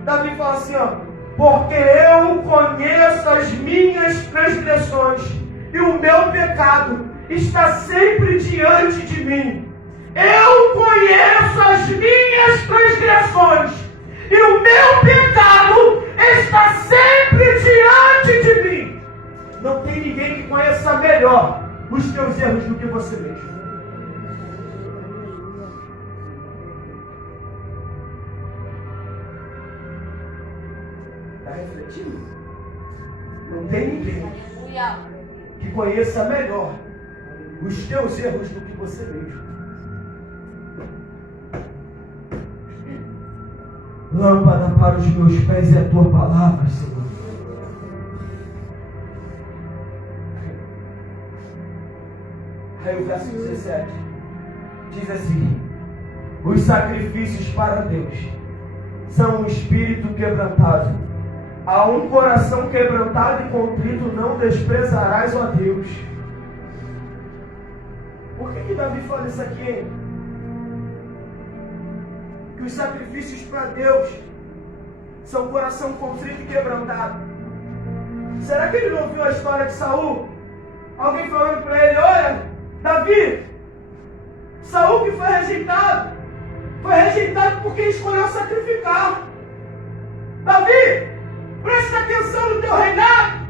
Davi fala assim, ó: porque eu conheço as minhas transgressões e o meu pecado está sempre diante de mim. Eu conheço as minhas transgressões e o meu pecado está sempre diante de mim. Não tem ninguém que conheça melhor os teus erros do que você mesmo. Está refletindo? Não tem ninguém que conheça melhor os teus erros do que você mesmo. Lâmpada para os meus pés é a tua palavra, Senhor. Aí o verso 17 diz assim: os sacrifícios para Deus são um espírito quebrantado. A um coração quebrantado e contrito não desprezarás, ó Deus. Por que Davi fala isso aqui, hein? Que os sacrifícios para Deus são coração contrito e quebrantado. Será que ele não ouviu a história de Saul? Alguém falando para ele: olha, Davi, Saul que foi rejeitado porque escolheu sacrificar. Davi, presta atenção no teu reinado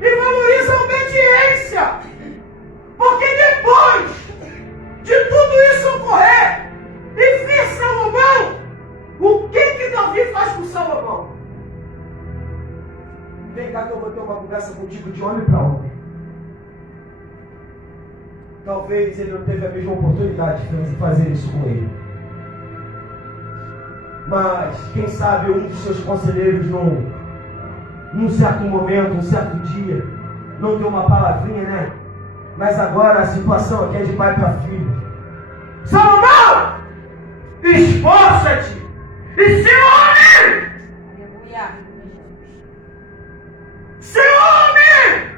e valoriza a obediência. Porque depois de tudo isso ocorrer e vir Salomão, o que Davi faz com Salomão? Vem cá que eu vou ter uma conversa contigo de homem para homem. Talvez ele não teve a mesma oportunidade de fazer isso com ele. Mas, quem sabe, um dos seus conselheiros, num certo momento, um certo dia, não deu uma palavrinha, né? Mas agora a situação aqui é de pai para filho. Salomão! Esforça-te e se homem! Aleluia. Se homem!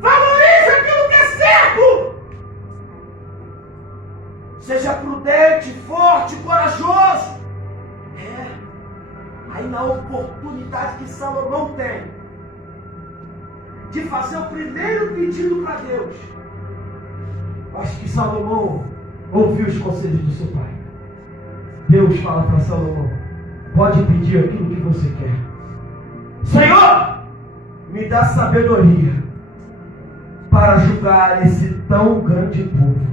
Valorize aquilo que é certo! Seja prudente, forte, corajoso. Aí na oportunidade que Salomão tem de fazer o primeiro pedido para Deus, acho que Salomão ouviu os conselhos do seu pai. Deus fala para Salomão: pode pedir aquilo que você quer. Senhor, me dá sabedoria para julgar esse tão grande povo.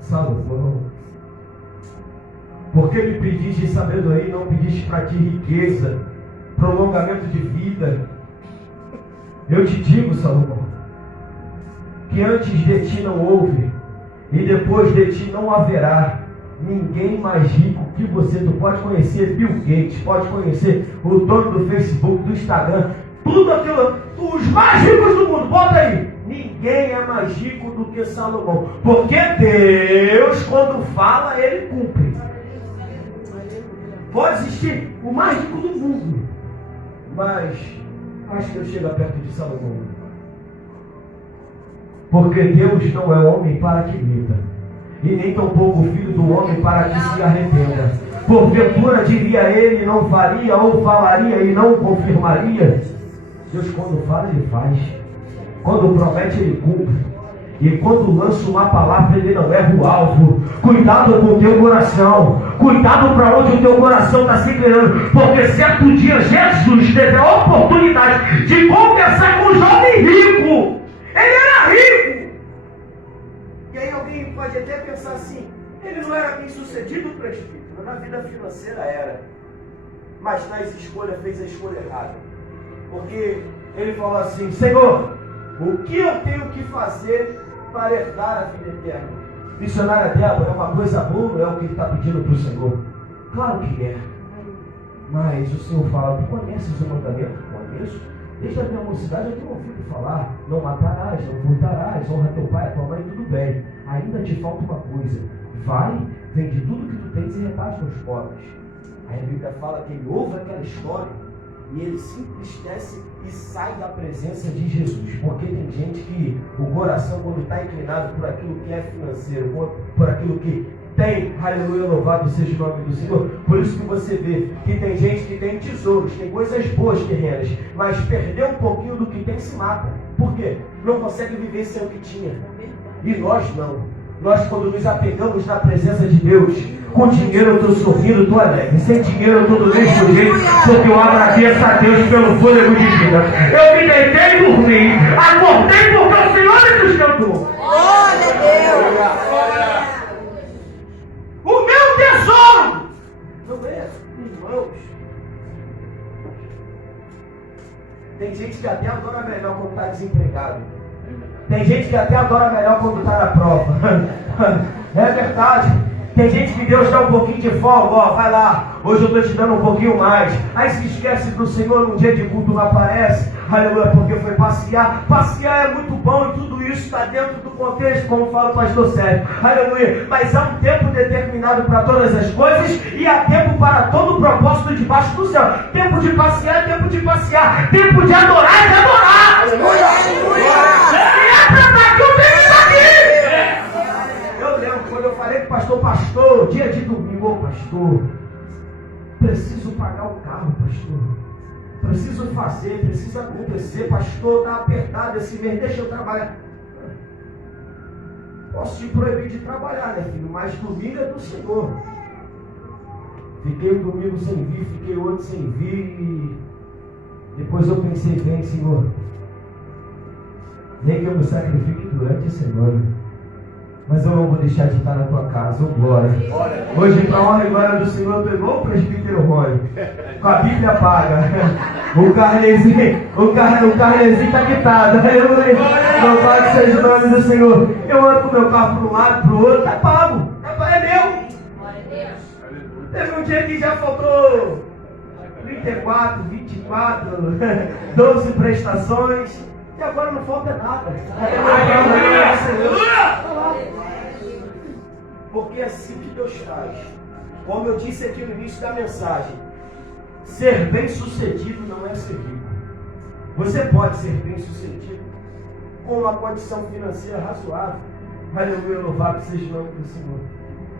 Salomão, porque me pediste sabedoria e não pediste para ti riqueza, prolongamento de vida? Eu te digo, Salomão, que antes de ti não houve e depois de ti não haverá ninguém mais rico que você. Tu pode conhecer Bill Gates, pode conhecer o dono do Facebook, do Instagram, tudo aquilo, os mais ricos do mundo, bota aí. Ninguém é mais rico do que Salomão, porque Deus, quando fala, ele cumpre. Pode existir o mais rico do mundo, mas acho que eu chego perto de Salomão. Porque Deus não é homem para que minta, e nem tampouco filho do homem para que se arrependa. Porventura diria ele, não faria, ou falaria e não confirmaria? Deus, quando fala, ele faz. Quando promete, ele cumpre. E quando lança uma palavra, ele não erra o alvo. Cuidado com o teu coração. Cuidado para onde o teu coração está se inclinando. Porque certo dia Jesus teve a oportunidade de conversar com o jovem rico. não era bem sucedido, presbítero, na vida financeira era. Mas nas escolhas fez a escolha errada. Porque ele falou assim: Senhor, o que eu tenho que fazer para herdar a vida eterna? Missionária Débora, é uma coisa boa, é o que ele está pedindo para o Senhor? Claro que é. Mas o Senhor fala: tu conheces o mandamento? Conheço. Desde a minha mocidade eu tenho ouvido falar: não matarás, não furtarás, honra teu pai, tua mãe, tudo bem. Ainda te falta uma coisa: vai, vende tudo que tu tens e reparte aos pobres. Aí a Bíblia fala que ele ouve aquela história e ele se entristece e sai da presença de Jesus. Porque tem gente que o coração, quando está inclinado por aquilo que é financeiro, por aquilo que tem, aleluia, louvado seja o nome do Senhor. Por isso que você vê que tem gente que tem tesouros, tem coisas boas terrenas, mas perdeu um pouquinho do que tem e se mata. Por quê? Não consegue viver sem o que tinha. E nós não. Nós, quando nos apegamos na presença de Deus, com dinheiro eu estou sorrindo, estou alegre. Sem dinheiro eu estou do mesmo jeito, porque eu agradeço a Deus pelo fôlego de vida. Eu me deitei e dormi, acordei porque o Senhor me sustentou. Glória a Deus! O meu tesouro não é em mãos. Tem gente que até adora melhor quando está desempregado. Tem gente que até adora melhor quando está na prova. É verdade. Tem gente que Deus dá um pouquinho de folga, ó, vai lá, hoje eu estou te dando um pouquinho mais. Aí se esquece do Senhor num dia de culto, não aparece, aleluia, porque foi passear. Passear é muito bom e tudo isso está dentro do contexto, como fala o pastor Sérgio, aleluia. Mas há um tempo determinado para todas as coisas e há tempo para todo o propósito debaixo do céu. Tempo de passear é tempo de passear, tempo de adorar é de adorar. Aleluia, aleluia. E é para dar que eu venho aqui. Eu lembro quando eu falei com o pastor, dia de domingo, pastor, preciso pagar o carro, pastor, preciso fazer, precisa acontecer, pastor, está apertado esse mês, deixa eu trabalhar. Posso te proibir de trabalhar, né, filho, mas domingo é do Senhor. Fiquei um domingo sem vir, fiquei outro sem vir, e depois eu pensei bem, Senhor, nem que eu me sacrifique durante a semana, mas eu não vou deixar de estar na tua casa, oh glória. Hoje, para a honra e glória do Senhor, pegou o presbítero Rony, com a Bíblia paga, o carnezinho está quitado, aleluia. Louvado seja o nome do Senhor. Eu ando com o meu carro para um lado, para o outro, está pago, é meu. Teve um dia que já faltou 34, 24, 12 prestações. E agora não falta nada. Porque é assim que Deus faz. Como eu disse aqui no início da mensagem, ser bem sucedido não é ser rico. Você pode ser bem sucedido com uma condição financeira razoável. Aleluia, louvado seja o nome do Senhor.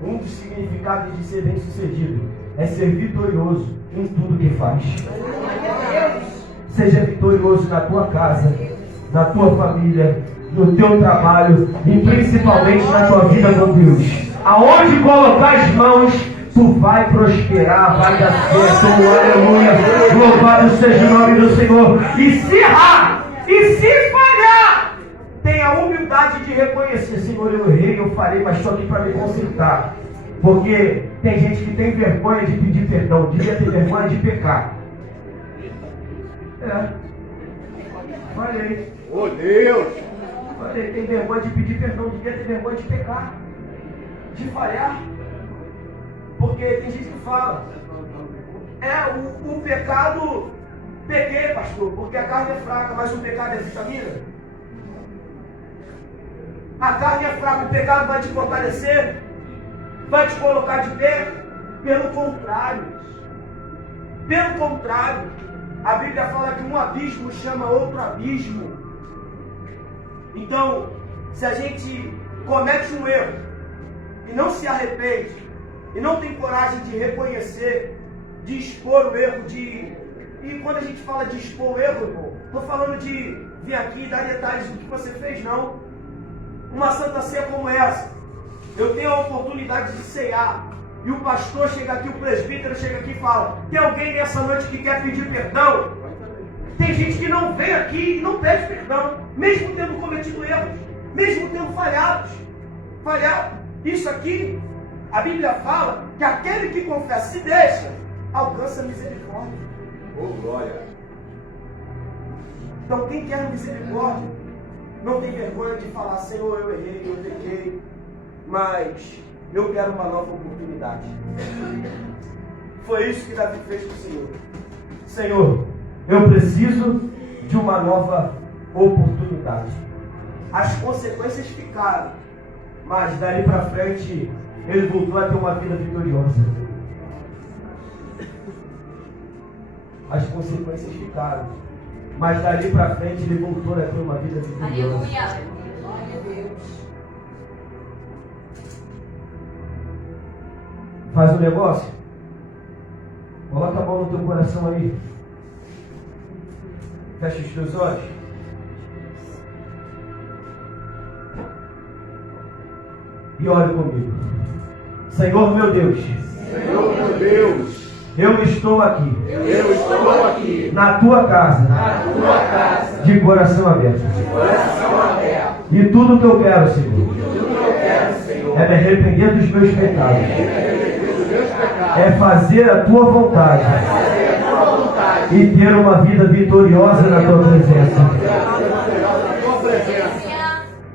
Um dos significados de ser bem sucedido é ser vitorioso em tudo que faz. Seja vitorioso na tua casa, na tua família, no teu trabalho e principalmente na tua vida com Deus. Aonde colocar as mãos, tu vai prosperar, vai dar certo, aleluia, louvado seja o nome do Senhor. E se errar, e se falhar, tenha a humildade de reconhecer: Senhor, eu errei, eu falei, mas estou aqui para me consertar. Porque tem gente que tem vergonha de pedir perdão, devia ter vergonha de pecar. Falei. Oh Deus! Falei, tem vergonha de pedir perdão, devia ter vergonha de pecar, de falhar. Porque tem gente que fala: o pecado, pequei, pastor, porque a carne é fraca, mas o pecado é vitamina. A carne é fraca, o pecado vai te fortalecer, vai te colocar de pé. Pelo contrário, a Bíblia fala que um abismo chama outro abismo. Então, se a gente comete um erro e não se arrepende, e não tem coragem de reconhecer, de expor o erro, e quando a gente fala de expor o erro, irmão, estou falando de vir aqui e dar detalhes do que você fez, não. Uma santa ceia como essa, eu tenho a oportunidade de cear, e o pastor chega aqui, o presbítero chega aqui e fala: tem alguém nessa noite que quer pedir perdão? Tem gente que não vem aqui e não pede perdão, mesmo tendo cometido erros, mesmo tendo falhado. Isso aqui A Bíblia fala que aquele que confessa e deixa, alcança misericórdia. Oh, glória. Então quem quer misericórdia, não tem vergonha de falar, Senhor, eu errei, eu pequei, mas eu quero uma nova oportunidade. Foi isso que Davi fez com o Senhor. Senhor, eu preciso de uma nova oportunidade. As consequências ficaram, Mas dali para frente, ele voltou a ter uma vida vitoriosa. As consequências ficaram. Mas dali para frente, ele voltou a ter uma vida vitoriosa. Aleluia. Glória a Deus. Faz um negócio. Coloca a mão no teu coração aí. Fecha os teus olhos. E ore comigo. Senhor meu Deus. Senhor meu Deus, Eu estou aqui. eu estou aqui Na tua casa. na tua casa, De coração aberto. coração aberto. E tudo que eu quero, Senhor, Tudo que eu quero, Senhor, é me arrepender dos meus pecados. arrepender dos meus pecados, É fazer a tua vontade. fazer a tua vontade, E ter uma vida vitoriosa na tua presença. na tua presença.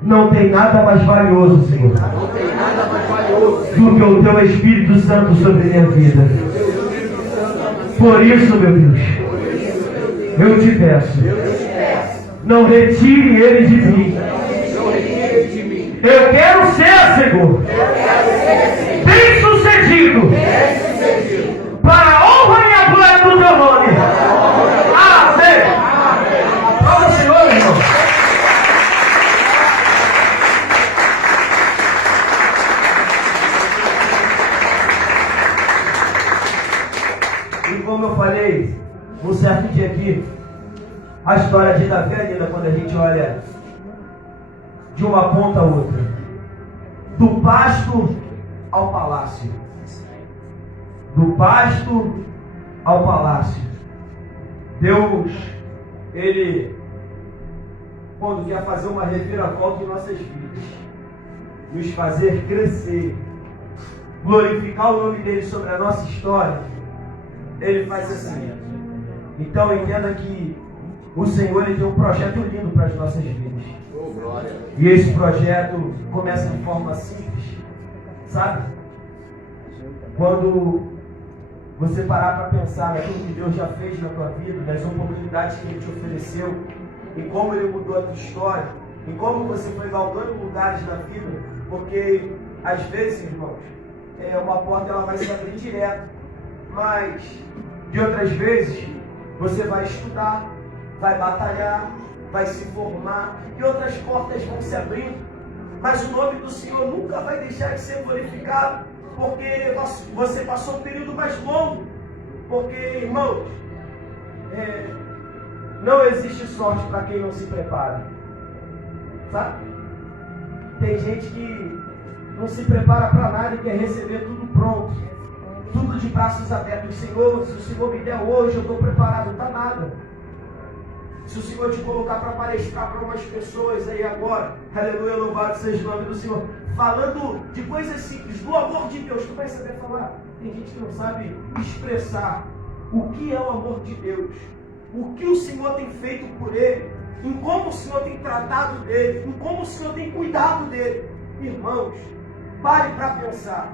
Não tem nada mais valioso, Senhor, Não tem nada mais valioso, Senhor, do que o teu Espírito Santo sobre minha vida. Por isso, meu Deus, eu te peço, não retire ele de mim. não retire de mim. Eu quero ser, Senhor, bem sucedido, para a honra e a glória do teu nome. Amém. Fala, Senhor, irmão. E como eu falei, um certo dia aqui, a história de Davi é linda quando a gente olha de uma ponta a outra, do pasto ao palácio, do pasto ao palácio. Deus, Ele, quando quer fazer uma reviravolta em nossas vidas, nos fazer crescer, glorificar o nome dele sobre a nossa história, Ele faz assim. Então entenda que o Senhor, Ele tem um projeto lindo para as nossas vidas. Oh, glória. E esse projeto começa de forma simples, sabe? Quando você parar para pensar naquilo que Deus já fez na tua vida, nas oportunidades que Ele te ofereceu, em como Ele mudou a tua história, em como você foi galgando lugares na vida, porque às vezes, irmãos, uma porta ela vai se abrir direto, mas de outras vezes você vai estudar, vai batalhar, vai se formar e outras portas vão se abrindo, mas o nome do Senhor nunca vai deixar de ser glorificado, porque você passou um período mais longo, porque, irmãos, não existe sorte para quem não se prepara, sabe? Tem gente que não se prepara para nada e quer receber tudo pronto, tudo de braços abertos. Senhor, se o Senhor me der hoje, eu estou preparado, não está nada. Se o Senhor te colocar para palestrar para umas pessoas aí agora, aleluia, louvado seja o nome do Senhor, falando de coisas simples, do amor de Deus, tu vai saber falar. Tem gente que não sabe expressar o que é o amor de Deus, o que o Senhor tem feito por ele, em como o Senhor tem tratado dele, em como o Senhor tem cuidado dele. Irmãos, pare para pensar.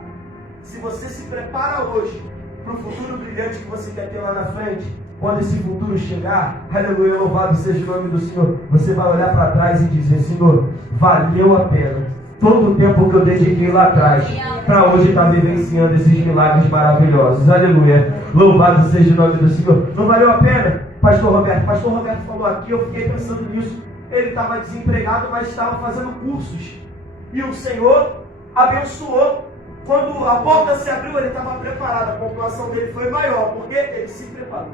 Se você se prepara hoje para o futuro brilhante que você quer ter lá na frente, quando esse futuro chegar, aleluia, louvado seja o nome do Senhor, você vai olhar para trás e dizer: Senhor, valeu a pena todo o tempo que eu dediquei lá atrás para hoje estar vivenciando esses milagres maravilhosos. Aleluia, louvado seja o nome do Senhor. Não valeu a pena? Pastor Roberto falou aqui, eu fiquei pensando nisso. Ele estava desempregado, mas estava fazendo cursos, e o Senhor abençoou. Quando a porta se abriu, ele estava preparado, a pontuação dele foi maior, porque ele se preparou.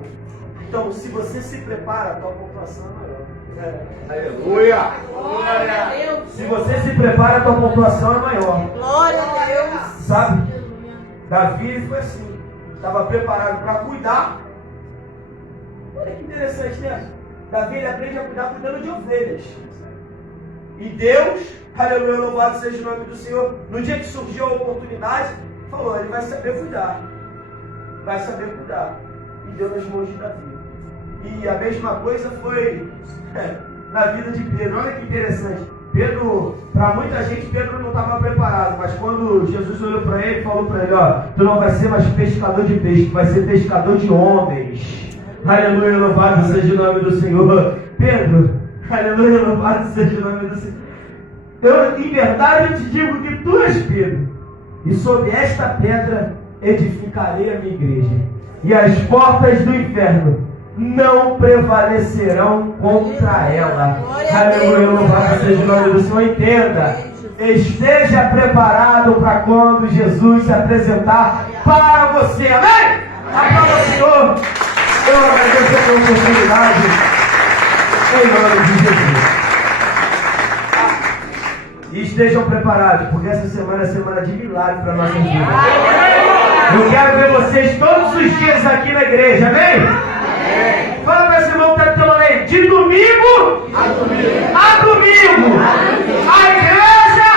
Então, se você se prepara, a tua pontuação é maior. Aleluia. Glória a Deus. Se você se prepara, a tua pontuação é maior. Glória a Deus. Sabe? Davi foi assim, estava preparado para cuidar. Olha que interessante, né? Davi, ele aprende a cuidar cuidando de ovelhas. E Deus, aleluia, louvado seja o nome do Senhor, no dia que surgiu a oportunidade, falou, ele vai saber cuidar. Vai saber cuidar. E deu nas mãos de Davi. E a mesma coisa foi na vida de Pedro. Olha que interessante. Pedro, para muita gente, Pedro não estava preparado, mas quando Jesus olhou para ele, falou para ele, ó, tu não vai ser mais pescador de peixe, tu vai ser pescador de homens. Aleluia, louvado seja o nome do Senhor. Pedro, aleluia, louvado seja o nome do Senhor. Eu, em verdade, eu te digo que tu és Pedro, e sobre esta pedra edificarei a minha igreja, e as portas do inferno não prevalecerão contra ela. Aleluia, louvado seja o nome do Senhor. Entenda, esteja preparado para quando Jesus se apresentar para você. Amém? Aplauda o Senhor. Eu agradeço a tua oportunidade em nome de Jesus. E estejam preparados, porque essa semana é semana de milagre para a nossa vida. Eu quero ver vocês todos os dias aqui na igreja, amém? Fala para esse irmão que está do teu lado, de domingo a domingo, a igreja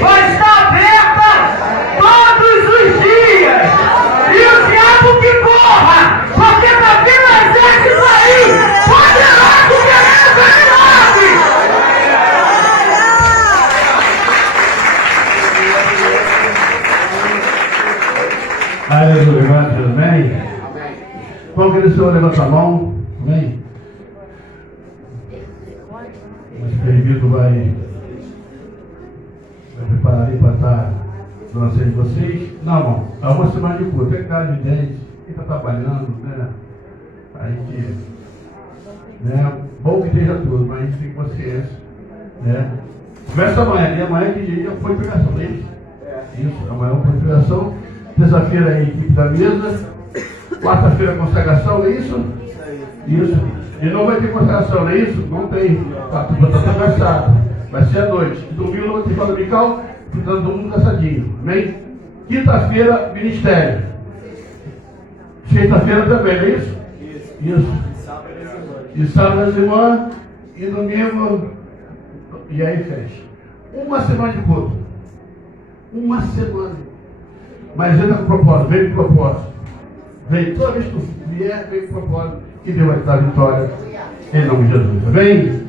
vai estar aberta todos os dias. E o diabo que corra, porque está vindo exército aí, poderoso querendo milagre. Aleluia, glória, amém. Vamos que o Senhor levanta a mão, amém. Mas permito vai preparar aí para estar lançando vocês. Não, irmão, é uma semana de culto, tem que dar de 10, quem está trabalhando, né? A gente, né? Bom que esteja tudo, mas a gente tem consciência, né? Começa amanhã, e amanhã que dia foi pregação, não é isso? Isso, amanhã foi pregação. Terça-feira é a equipe da mesa. Quarta-feira consagração, não é isso? Isso. E não vai ter consagração, não é isso? Não tem. Tá atravessado. Vai ser à noite. Domingo não vai ter escola dominical, fica todo mundo cansadinho. Amém? Quinta-feira, ministério. Sexta-feira também, não é isso? Isso. E sábado as irmãs. E domingo. E aí fecha. Uma semana de culto. Uma semana. Mas entra com propósito, vem com propósito. Vem, toda vez que tu vier, vem com propósito. Que Deus vai te dar vitória. Em nome de Jesus. Vem.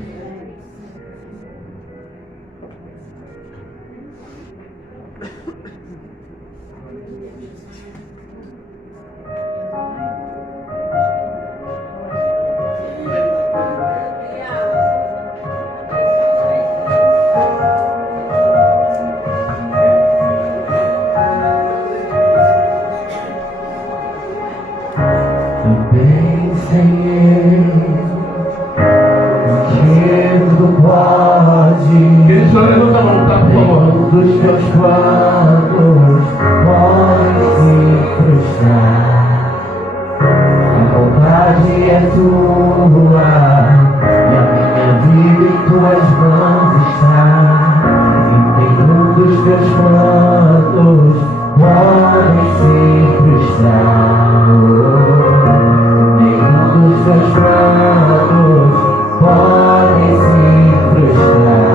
Dos teus planos podem se frustrar. A vontade é tua e a minha vida em tuas mãos está. E nenhum dos teus planos podem se frustrar. Nenhum dos teus planos podem se frustrar.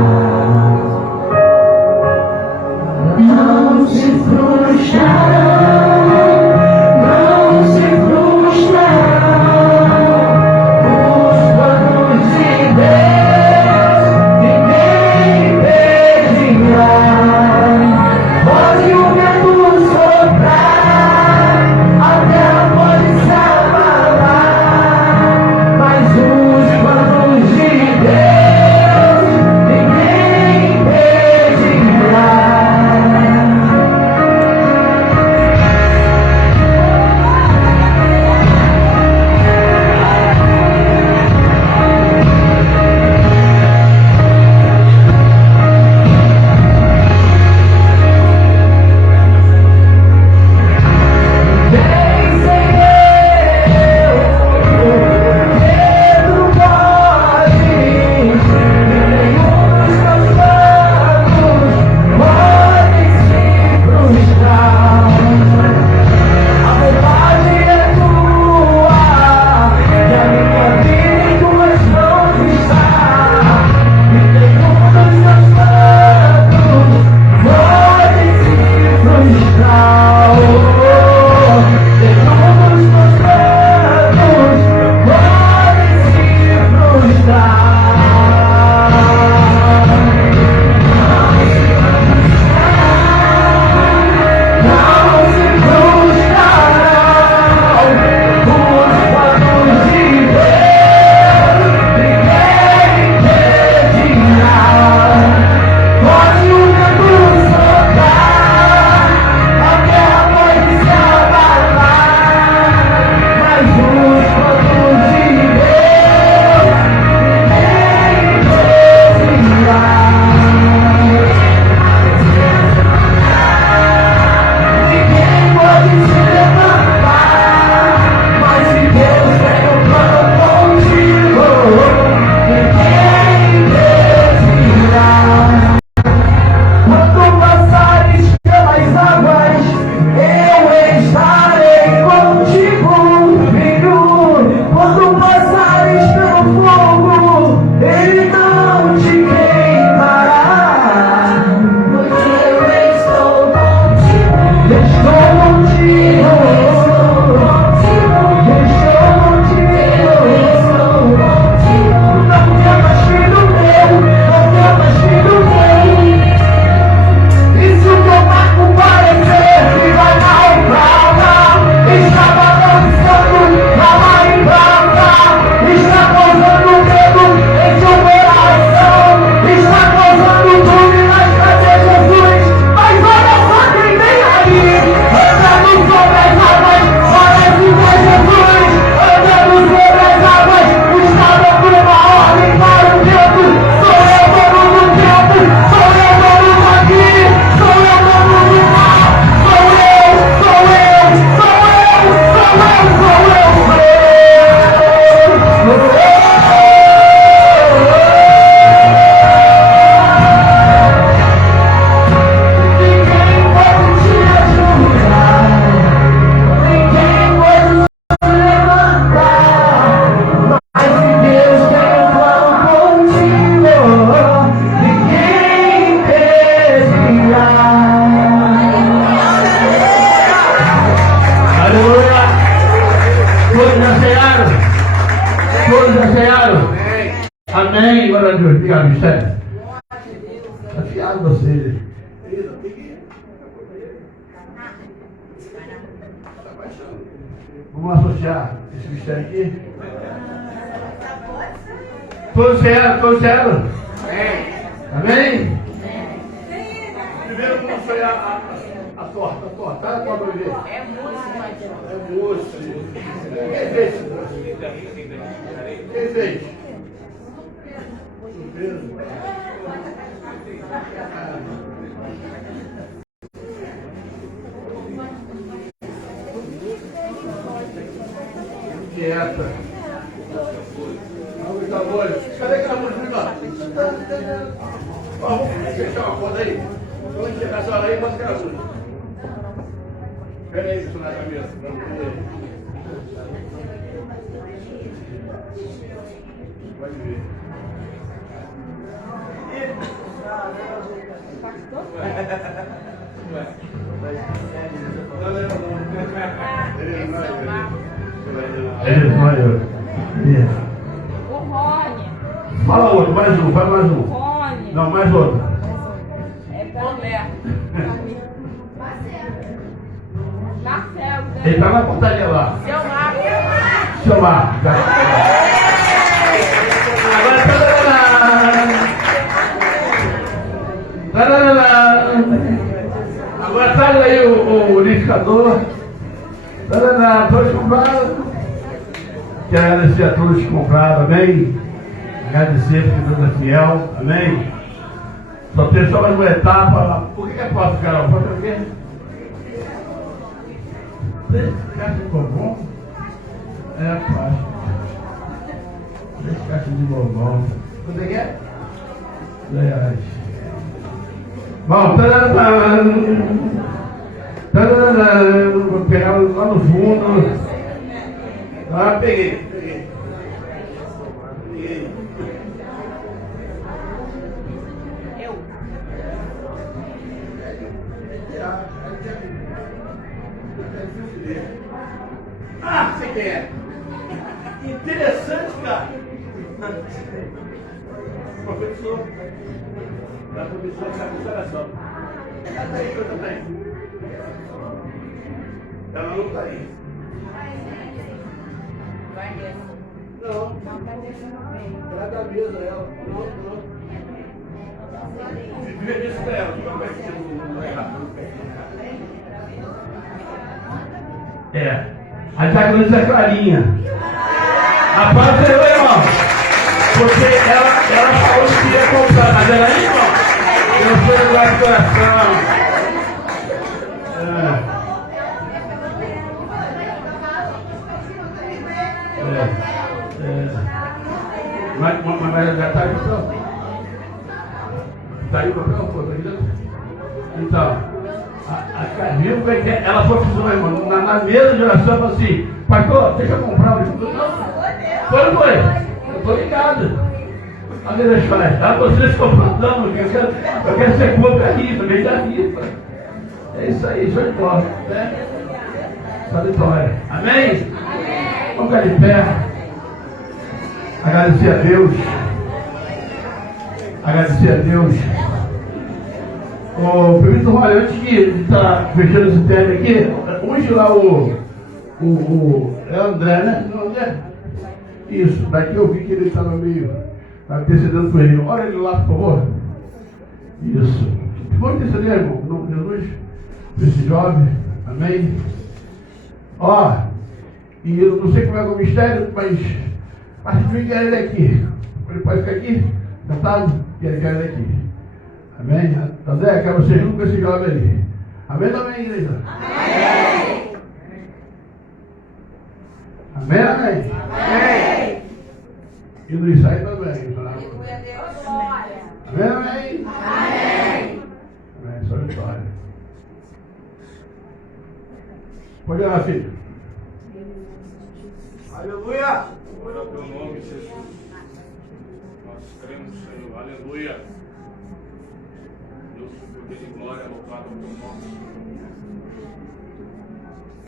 Não se frustrarão, não se frustrarão os planos de Deus, ninguém impedirá. Pode o vento soprar, a terra pode se abalar, Todos achegaram? Amém. Glória a Deus. Obrigado, mistério. Está fiado vocês. Vamos associar esse mistério aqui? Todos chegaram? Todos chegaram? Amém? Primeiro vamos sonhar a torta. Tá? Pode ver. É música. É moço. Quem fez? Quem fez? Pedro. Dieta. Vamos dar bolha. Cadê aquela música? Vamos fechar uma conta aí. Vamos chegar essa hora aí, mostra aquela música. Pega aí, isso na cabeça. Pode ver. Ele é maior. O Rony. Fala outro, mais um, fala mais um. Rony. Não, mais outro. É Tomé. Marcelo. Ele tá na portaria lá. Seu Marcos. Seu Marcos. Agora sai aí o liquidificador. Todos compraram. Quero agradecer a todos que compraram, amém? Agradecer porque Deus é fiel, amém? Só tem só mais uma etapa. Por que é fácil, Carol? Pode ver o quê? Três caixas de bombom? É fácil. 3 caixas de bombom. Quanto é que é? R$10. Bom, vou pegar lá no fundo. Ah, peguei. Eu. Ah, você quer? Interessante, cara. Professor da Comissão de Administração. Ela está aí, eu também. Ela não está aí. Vai mesmo. Não. Ela é da mesa, ela. Não. Viver isso para ela, não vai ser no errado. A diagonista é clarinha. A paz é irmão. Porque ela falou que queria comprar, mas ela aí, irmão. Eu sou do lado do coração. Mas já está aí o papel? Está aí o papel? Pô, tá aí? Então, a Camila, ela foi funcionar, irmão, na mesa de oração, falou assim: pastor, deixa eu comprar o livro. Foi? Eu estou ligado. A Deus faz, vocês estão plantando, eu quero ser contra aí, também da rifa. É isso aí, show de bola, né? Só vitória. Amém? Vamos ficar de pé. Agradecer a Deus. Permita, olha, antes de estar fechando esse tema aqui, hoje lá é André, né? Não, André? Isso, daqui eu vi que ele estava meio intercedendo por ele. Olha ele lá, por favor. Isso. Vamos interceder, irmão, em nome de Jesus, por esse jovem. Amém? E eu não sei como é o mistério, mas a gente quer ele aqui. Ele pode ficar aqui, sentado, e ele quer ele aqui. Amém? André, quero você junto com esse jovem ali. Amém ou amém, igreja? Amém? Amém? E no ensaio também. Amém? Amém? Só vitória. Pode ir lá, filho. Aleluia! Ora pelo nome de Jesus. Nós cremos, Senhor. Aleluia. Deus, por poder de glória, louvado pelo nome.